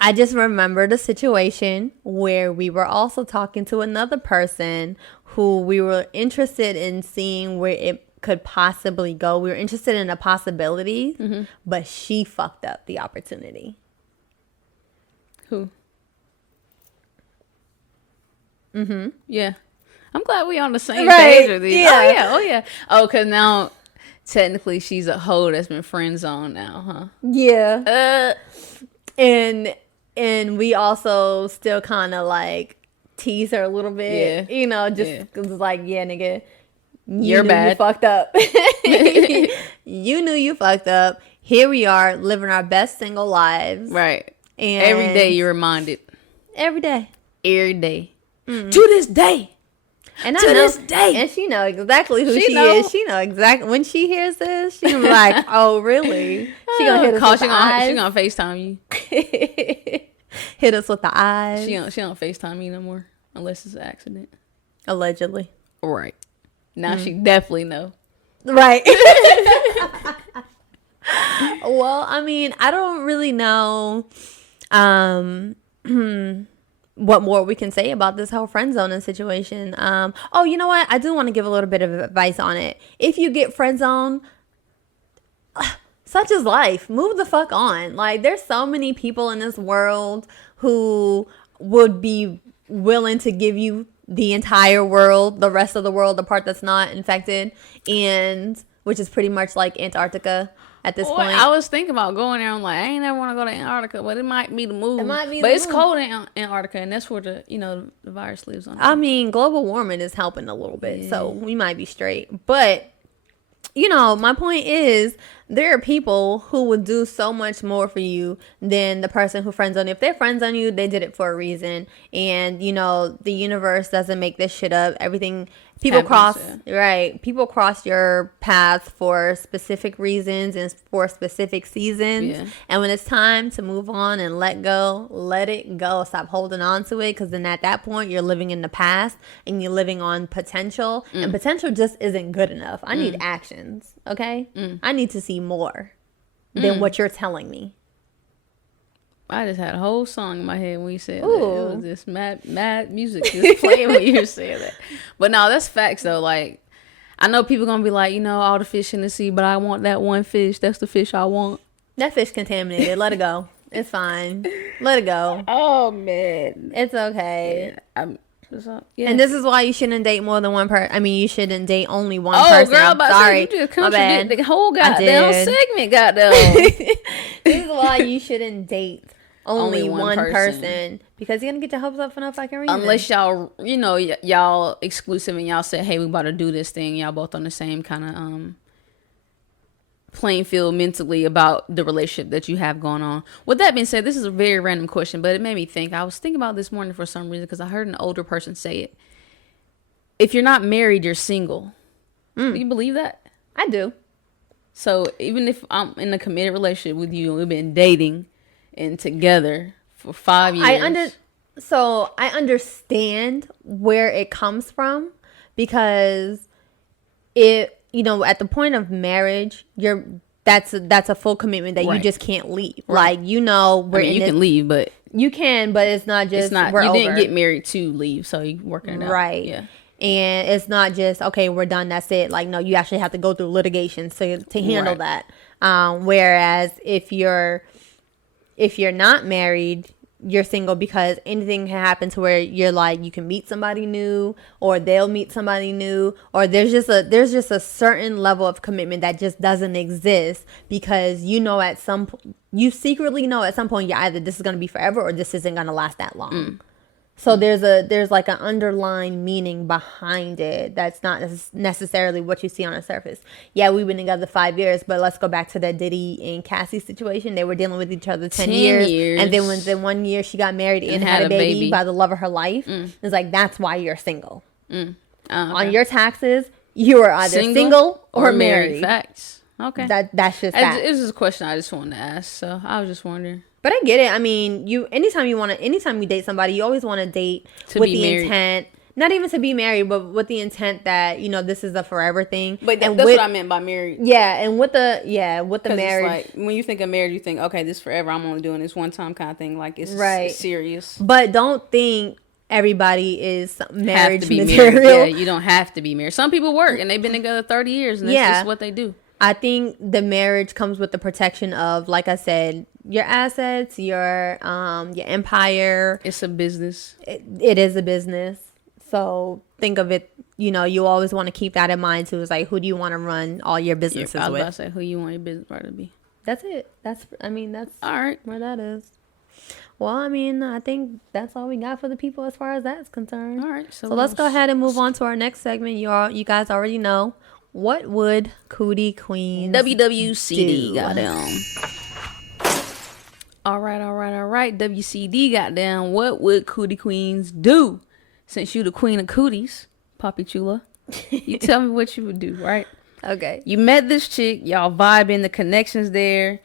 I just remembered a situation where we were also talking to another person who we were interested in seeing where it could possibly go. We were interested in a possibility, but she fucked up the opportunity. Who? Yeah. I'm glad we on the same page with these. Yeah. Oh, yeah. Oh, because now technically she's a hoe that's been friend zoned now, huh? Yeah. And we also still kind of like tease her a little bit, you know, just cause it's like, yeah, nigga, you're bad. You fucked up. You knew you fucked up. Here we are living our best single lives. Right. And every day you're reminded. Every day. Every day. To this day. And to this day. And she know exactly who she is. She know exactly. When she hears this, she gonna be like, oh, really? She gonna hit us with the eyes. She gonna FaceTime you. Hit us with the eyes. She don't FaceTime me no more. Unless it's an accident. Allegedly. Right. Now she definitely know. Right. Well, I mean, I don't really know what more we can say about this whole friend zoning situation. Oh, you know what? I do want to give a little bit of advice on it. If you get friend zoned, such is life. Move the fuck on. Like, there's so many people in this world who would be willing to give you the entire world, the rest of the world, the part that's not infected, and which is pretty much like Antarctica at this point. I was thinking about going there. I'm like, I ain't never want to go to Antarctica, but it might be the move. But it's cold in Antarctica, and that's where the virus lives on. I mean, global warming is helping a little bit, so we might be straight. But you know, my point is, there are people who would do so much more for you than the person who friends on you. If they're friends on you, they did it for a reason. And, you know, the universe doesn't make this shit up. Everything, people people cross your path for specific reasons and for specific seasons. Yeah. And when it's time to move on and let go, let it go. Stop holding on to it, because then at that point, you're living in the past and you're living on potential. And potential just isn't good enough. I need actions, okay? I need to see more than what you're telling me. I just had a whole song in my head when you said that. It was this mad music just playing when you were saying that. But no, that's facts though. Like, I know people gonna be like, you know, all the fish in the sea, but I want that one fish. That's the fish I want. That fish contaminated. Let it go. It's fine. Let it go. Oh man, it's okay. Yeah, and this is why you shouldn't date more than one person. I mean, you shouldn't date only one person. Oh, girl, sorry, you just contradict the whole goddamn segment. Goddamn. This is why you shouldn't date only one person, because you're gonna get your hopes up for no fucking reason. Unless y'all, you know, y'all exclusive and y'all say, hey, we about to do this thing. Y'all both on the same kind of playing field mentally about the relationship that you have going on. With that being said, this is a very random question, but it made me think. I was thinking about this morning for some reason because I heard an older person say it. If you're not married, you're single. Do you believe that? I do. So even if I'm in a committed relationship with you and we've been dating and together for 5 years. I understand where it comes from, because you know, at the point of marriage, that's a full commitment that you just can't leave. Right. Like, you know, you can leave, but you can, but it's not just you didn't get married to leave, so you're working it out. Right. Yeah. And it's not just, okay, we're done, that's it. Like, no, you actually have to go through litigation to handle that. Whereas if you're not married, you're single, because anything can happen to where you're like, you can meet somebody new, or they'll meet somebody new, or there's just a certain level of commitment that just doesn't exist, because you secretly know at some point, yeah, either this is going to be forever or this isn't going to last that long. So there's like an underlying meaning behind it that's not necessarily what you see on the surface. Yeah, we've been together 5 years, but let's go back to that Diddy and Cassie situation. They were dealing with each other 10 years. And then when 1 year she got married and had a baby by the love of her life, it's like, that's why you're single. Okay. On your taxes, you are either single or married. Facts. Okay. That's just that. It was just a question I just wanted to ask, so I was just wondering. But I get it. I mean, anytime you date somebody, you always want to date with the intent, not even to be married, but with the intent that, this is a forever thing. But that's what I meant by married. Yeah, and with the marriage. It's like, when you think of marriage, you think, okay, this forever. I'm only doing this one time kind of thing. Like, it's serious. But don't think everybody is marriage material. Married. Yeah, you don't have to be married. Some people work and they've been together 30 years and that's just what they do. I think the marriage comes with the protection of, like I said, your assets, your empire. It's a business. It is a business. So think of it, you always want to keep that in mind too. It's like, who do you want to run all your businesses with? I was about to say, who you want your business partner to be. That's it. That's all right. Where that is. Well, I think that's all we got for the people as far as that's concerned. All right. So let's go ahead and move on to our next segment. You guys already know. What would Cootie Queens WWCD, do? goddamn. All right. WCD, goddamn. What would Cootie Queens do? Since you the queen of cooties, Papi Chula, you tell me what you would do, right? Okay. You met this chick, y'all vibing, the connections there.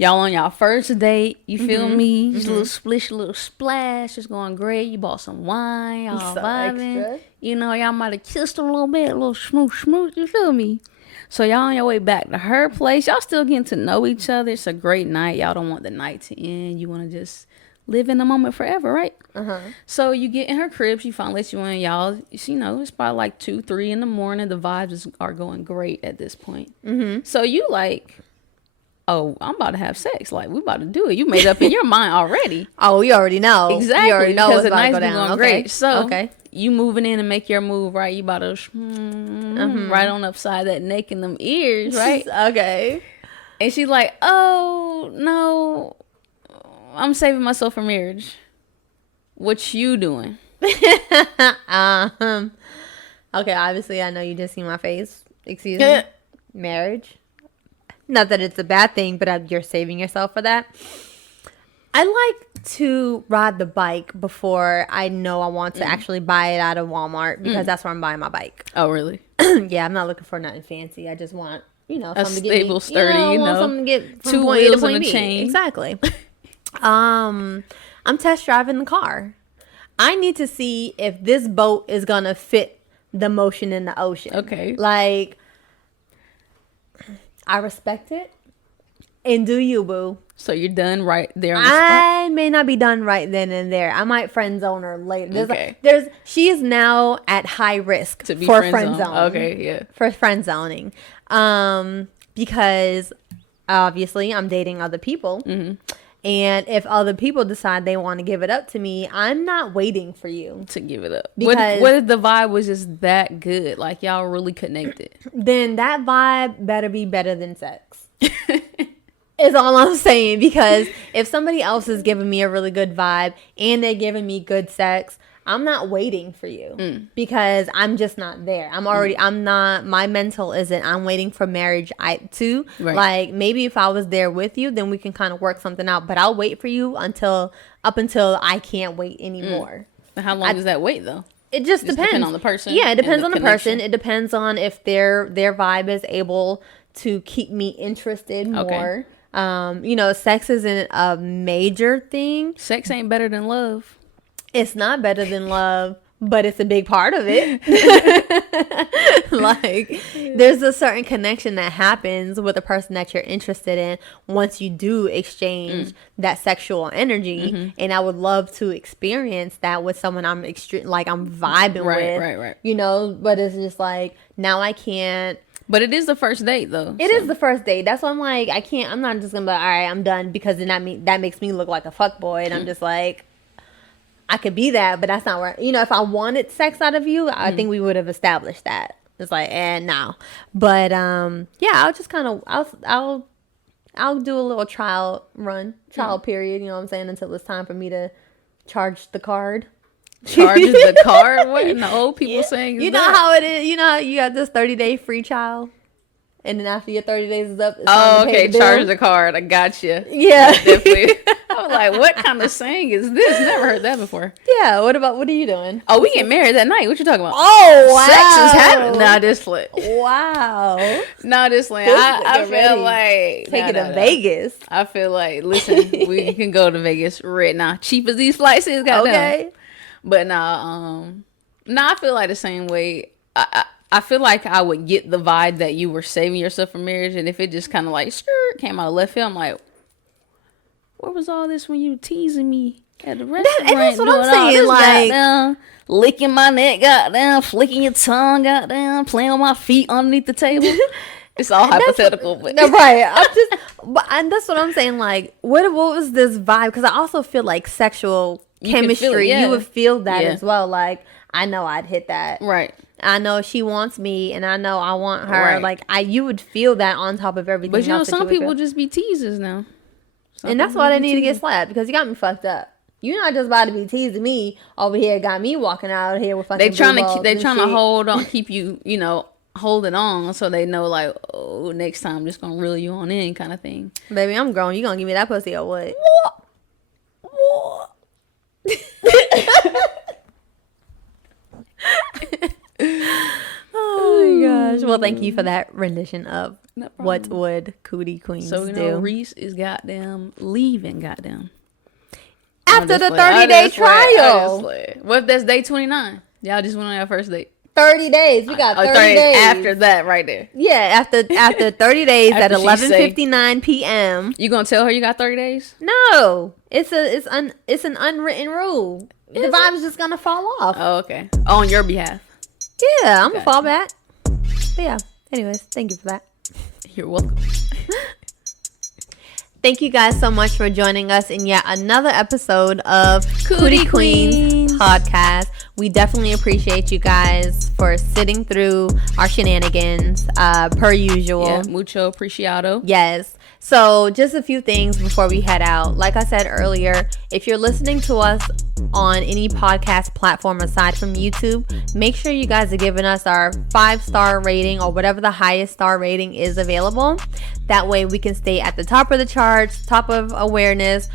Y'all on y'all first date, you feel me? Just a little splish, a little splash, it's going great. You bought some wine, y'all vibing. Extra. Y'all might have kissed a little bit, a little smooch, you feel me? So y'all on your way back to her place. Y'all still getting to know each other. It's a great night. Y'all don't want the night to end. You want to just live in the moment forever, right? So you get in her crib. She finally lets you in. Y'all, it's probably like 2, 3 in the morning. The vibes are going great at this point. So you like... oh, I'm about to have sex. Like, we about to do it. You made up in your mind already. Oh, you already know. Exactly. You already know because what's about to go going down. Great. So, you moving in and make your move, right? You about to right on upside that neck and them ears, right? Okay. And she's like, oh, no, I'm saving myself for marriage. What you doing? Okay, obviously, I know you just see my face. Excuse me. Marriage. Not that it's a bad thing, but you're saving yourself for that. I like to ride the bike before I know I want to actually buy it out of Walmart because that's where I'm buying my bike. Oh, really? Yeah, I'm not looking for nothing fancy. I just want, a stable, sturdy, something to get from 2 point A to wheels point and a B. chain. Exactly. I'm test driving the car. I need to see if this boat is gonna fit the motion in the ocean. Okay. Like, I respect it. And do you, boo? So you're done right there on the spot? I may not be done right then and there. I might friend zone her later. She is now at high risk to be for friend zone. Okay, yeah. For friend zoning. Because obviously I'm dating other people. And if other people decide they want to give it up to me, I'm not waiting for you to give it up. Because what if the vibe was just that good? Like, y'all really connected? Then that vibe better be better than sex. Is all I'm saying. Because if somebody else is giving me a really good vibe and they're giving me good sex, I'm not waiting for you because I'm just not there. I'm not, my mental isn't, I'm waiting for marriage too. Right. Like, maybe if I was there with you, then we can kind of work something out, but I'll wait for you up until I can't wait anymore. How long does that wait though? It just depends on the person. Yeah, it depends on the person. It depends on if their vibe is able to keep me interested more. Sex isn't a major thing. Sex ain't better than love. It's not better than love, but it's a big part of it. Like, there's a certain connection that happens with a person that you're interested in once you do exchange that sexual energy. And I would love to experience that with someone I'm vibing with. Right. But it's just like, now I can't. But it is the first date, though. It is the first date. That's why I'm like, I'm not just gonna be like, all right, I'm done, because then that makes me look like a fuckboy, and I'm just like, I could be that, but that's not where, if I wanted sex out of you, I think we would have established that. It's like, no. But, yeah, I'll just kind of, I'll do a little trial period, you know what I'm saying, until it's time for me to charge the card. Charges the card. What in the old people saying? You know how it is. You know how you got this 30-day free trial, and then after your 30 days is up, it's time to pay the charge bill. the card. I got you. Yeah, definitely. I was like, what kind of saying is this? Never heard that before. Yeah. What are you doing? Oh, we get married that night. What you talking about? Oh, wow. Sex is happening. Nah, this flit. Wow. No, this one. I feel like take it to Vegas. I feel like, listen, we can go to Vegas right now. Cheap as these flights is, goddamn. Okay. But I feel like the same way. I feel like I would get the vibe that you were saving yourself for marriage, and if it just kind of like came out of left field, I'm like, where was all this when you were teasing me at the restaurant? That's what I'm saying. Like, goddamn, licking my neck, goddamn, flicking your tongue, goddamn, playing with my feet underneath the table. It's all hypothetical, but right. And that's what I'm saying. Like, what was this vibe? Because I also feel like sexual chemistry. You would feel that as well. Like, I know I'd hit that. Right. I know she wants me, and I know I want her. Right. Like, you would feel that on top of everything. But you know, some people just be teasers now. And that's why they need to get slapped, because you got me fucked up. You're not just about to be teasing me over here. Got me walking out here with fucking. They trying to hold on, keep you, holding on, so they know, like, oh, next time I'm just gonna reel you on in, kind of thing. Baby, I'm grown. You gonna give me that pussy or what? What? Oh my gosh. Well, thank you for that rendition of what would Cootie Queens do. So, Reese is goddamn leaving, goddamn. After the 30-day trial. What if that's day 29? Y'all just went on your first date. 30 days. We got 30 days. After that right there. Yeah, after 30 days at 11:59 p.m. You gonna tell her you got 30 days? No. It's an unwritten rule. The vibe's just gonna fall off. Oh, okay. On your behalf. Yeah, I'm gonna fall back. But yeah, anyways, thank you for that. You're welcome. Thank you guys so much for joining us in yet another episode of Cootie Queens podcast. We definitely appreciate you guys for sitting through our shenanigans, per usual. Yeah, mucho apreciado. Yes. So just a few things before we head out. Like I said earlier, if you're listening to us on any podcast platform aside from YouTube, make sure you guys are giving us our 5-star rating or whatever the highest star rating is available. That way we can stay at the top of the charts, top of awareness.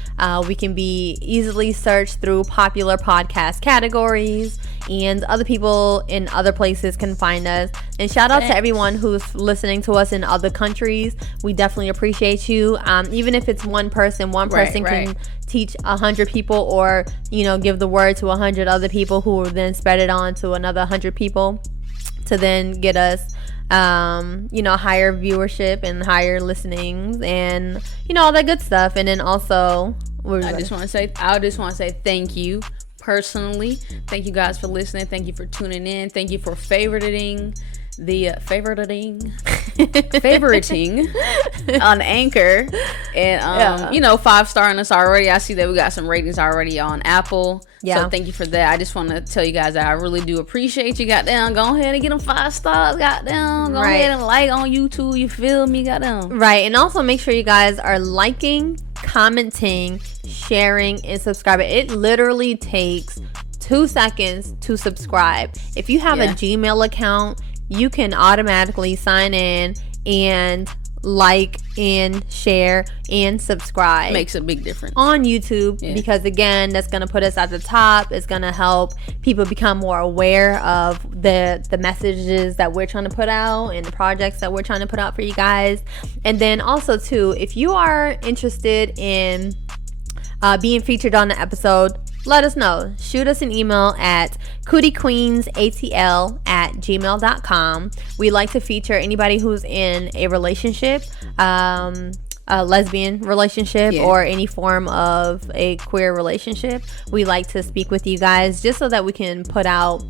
We can be easily searched through popular podcast categories, and other people in other places can find us. And shout out to everyone who's listening to us in other countries. We definitely appreciate you. Even if it's one person can teach 100 people, or give the word to 100 other people who will then spread it on to another 100 people to then get us higher viewership and higher listenings and all that good stuff. And then also I just want to say thank you personally. Thank you guys for listening. Thank you for tuning in. Thank you for favoriting on Anchor, and 5-starring us already. I see that we got some ratings already on Apple. So thank you for that. I just want to tell you guys that I really do appreciate you. Goddamn, go ahead and get them 5 stars. Goddamn, go ahead and like on YouTube. You feel me? Goddamn. Right, and also make sure you guys are liking, commenting, sharing, and subscribing. It literally takes 2 seconds to subscribe. If you have a Gmail account, you can automatically sign in and like and share and subscribe. Makes a big difference on YouTube, because again, that's going to put us at the top. It's going to help people become more aware of the messages that we're trying to put out and the projects that we're trying to put out for you guys. And then also too, if you are interested in being featured on the episode, let us know. Shoot us an email at cootiequeenzatl@gmail.com. We like to feature anybody who's in a relationship, a lesbian relationship, or any form of a queer relationship. We like to speak with you guys just so that we can put out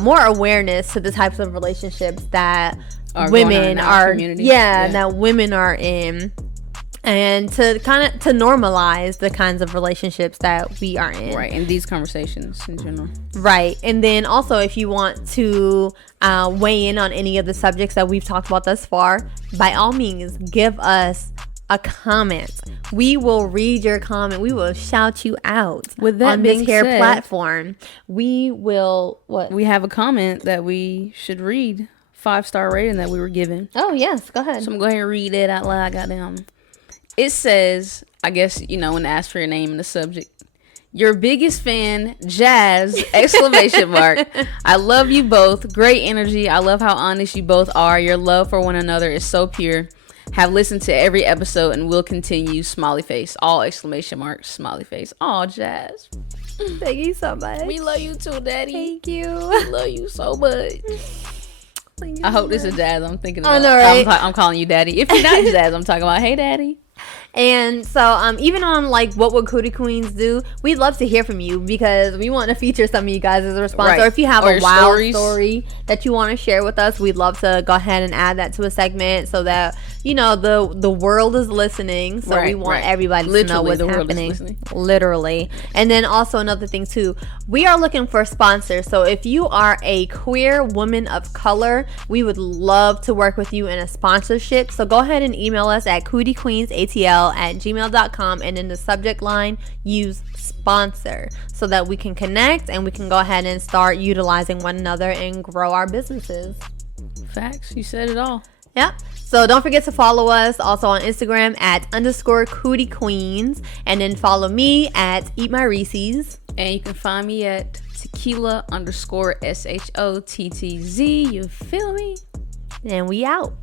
more awareness to the types of relationships that women are that women are in, and to normalize the kinds of relationships that we are in. Right, and these conversations in general. Right, and then also if you want to weigh in on any of the subjects that we've talked about thus far, by all means, give us a comment, we will read your comment. We will shout you out with that on this here platform. We will We have a comment that we should read. 5-star rating that we were given. Oh yes, go ahead. So I'm going to read it out loud. Goddamn. It says, I guess when they ask for your name and the subject. Your biggest fan, Jazz! Exclamation mark. I love you both. Great energy. I love how honest you both are. Your love for one another is so pure. Have listened to every episode and will continue. Smiley face. All exclamation marks. Smiley face. Aw, Jazz. Thank you so much. We love you too, Daddy. Thank you. We love you so much. I hope this is Jazz. I'm thinking about. I know, right? I'm calling you Daddy. If you're not Jazz, I'm talking about, hey, Daddy. And so even on like what would Cootie Queens do, we'd love to hear from you because we want to feator some of you guys as a response. Right. Or if you have a wild story that you want to share with us, we'd love to go ahead and add that to a segment so that the world is listening. So we want everybody to know what's happening. Literally. And then also another thing too, we are looking for sponsors. So if you are a queer woman of color, we would love to work with you in a sponsorship. So go ahead and email us at cootiequeenzatl@gmail.com, and in the subject line use sponsor so that we can connect and we can go ahead and start utilizing one another and grow our businesses. Facts. You said it all. Yep. So don't forget to follow us also on Instagram @_CootieQueens, and then follow me at Eat My Reese's. And you can find me at tequila_SHOTTZ. You feel me? And we out.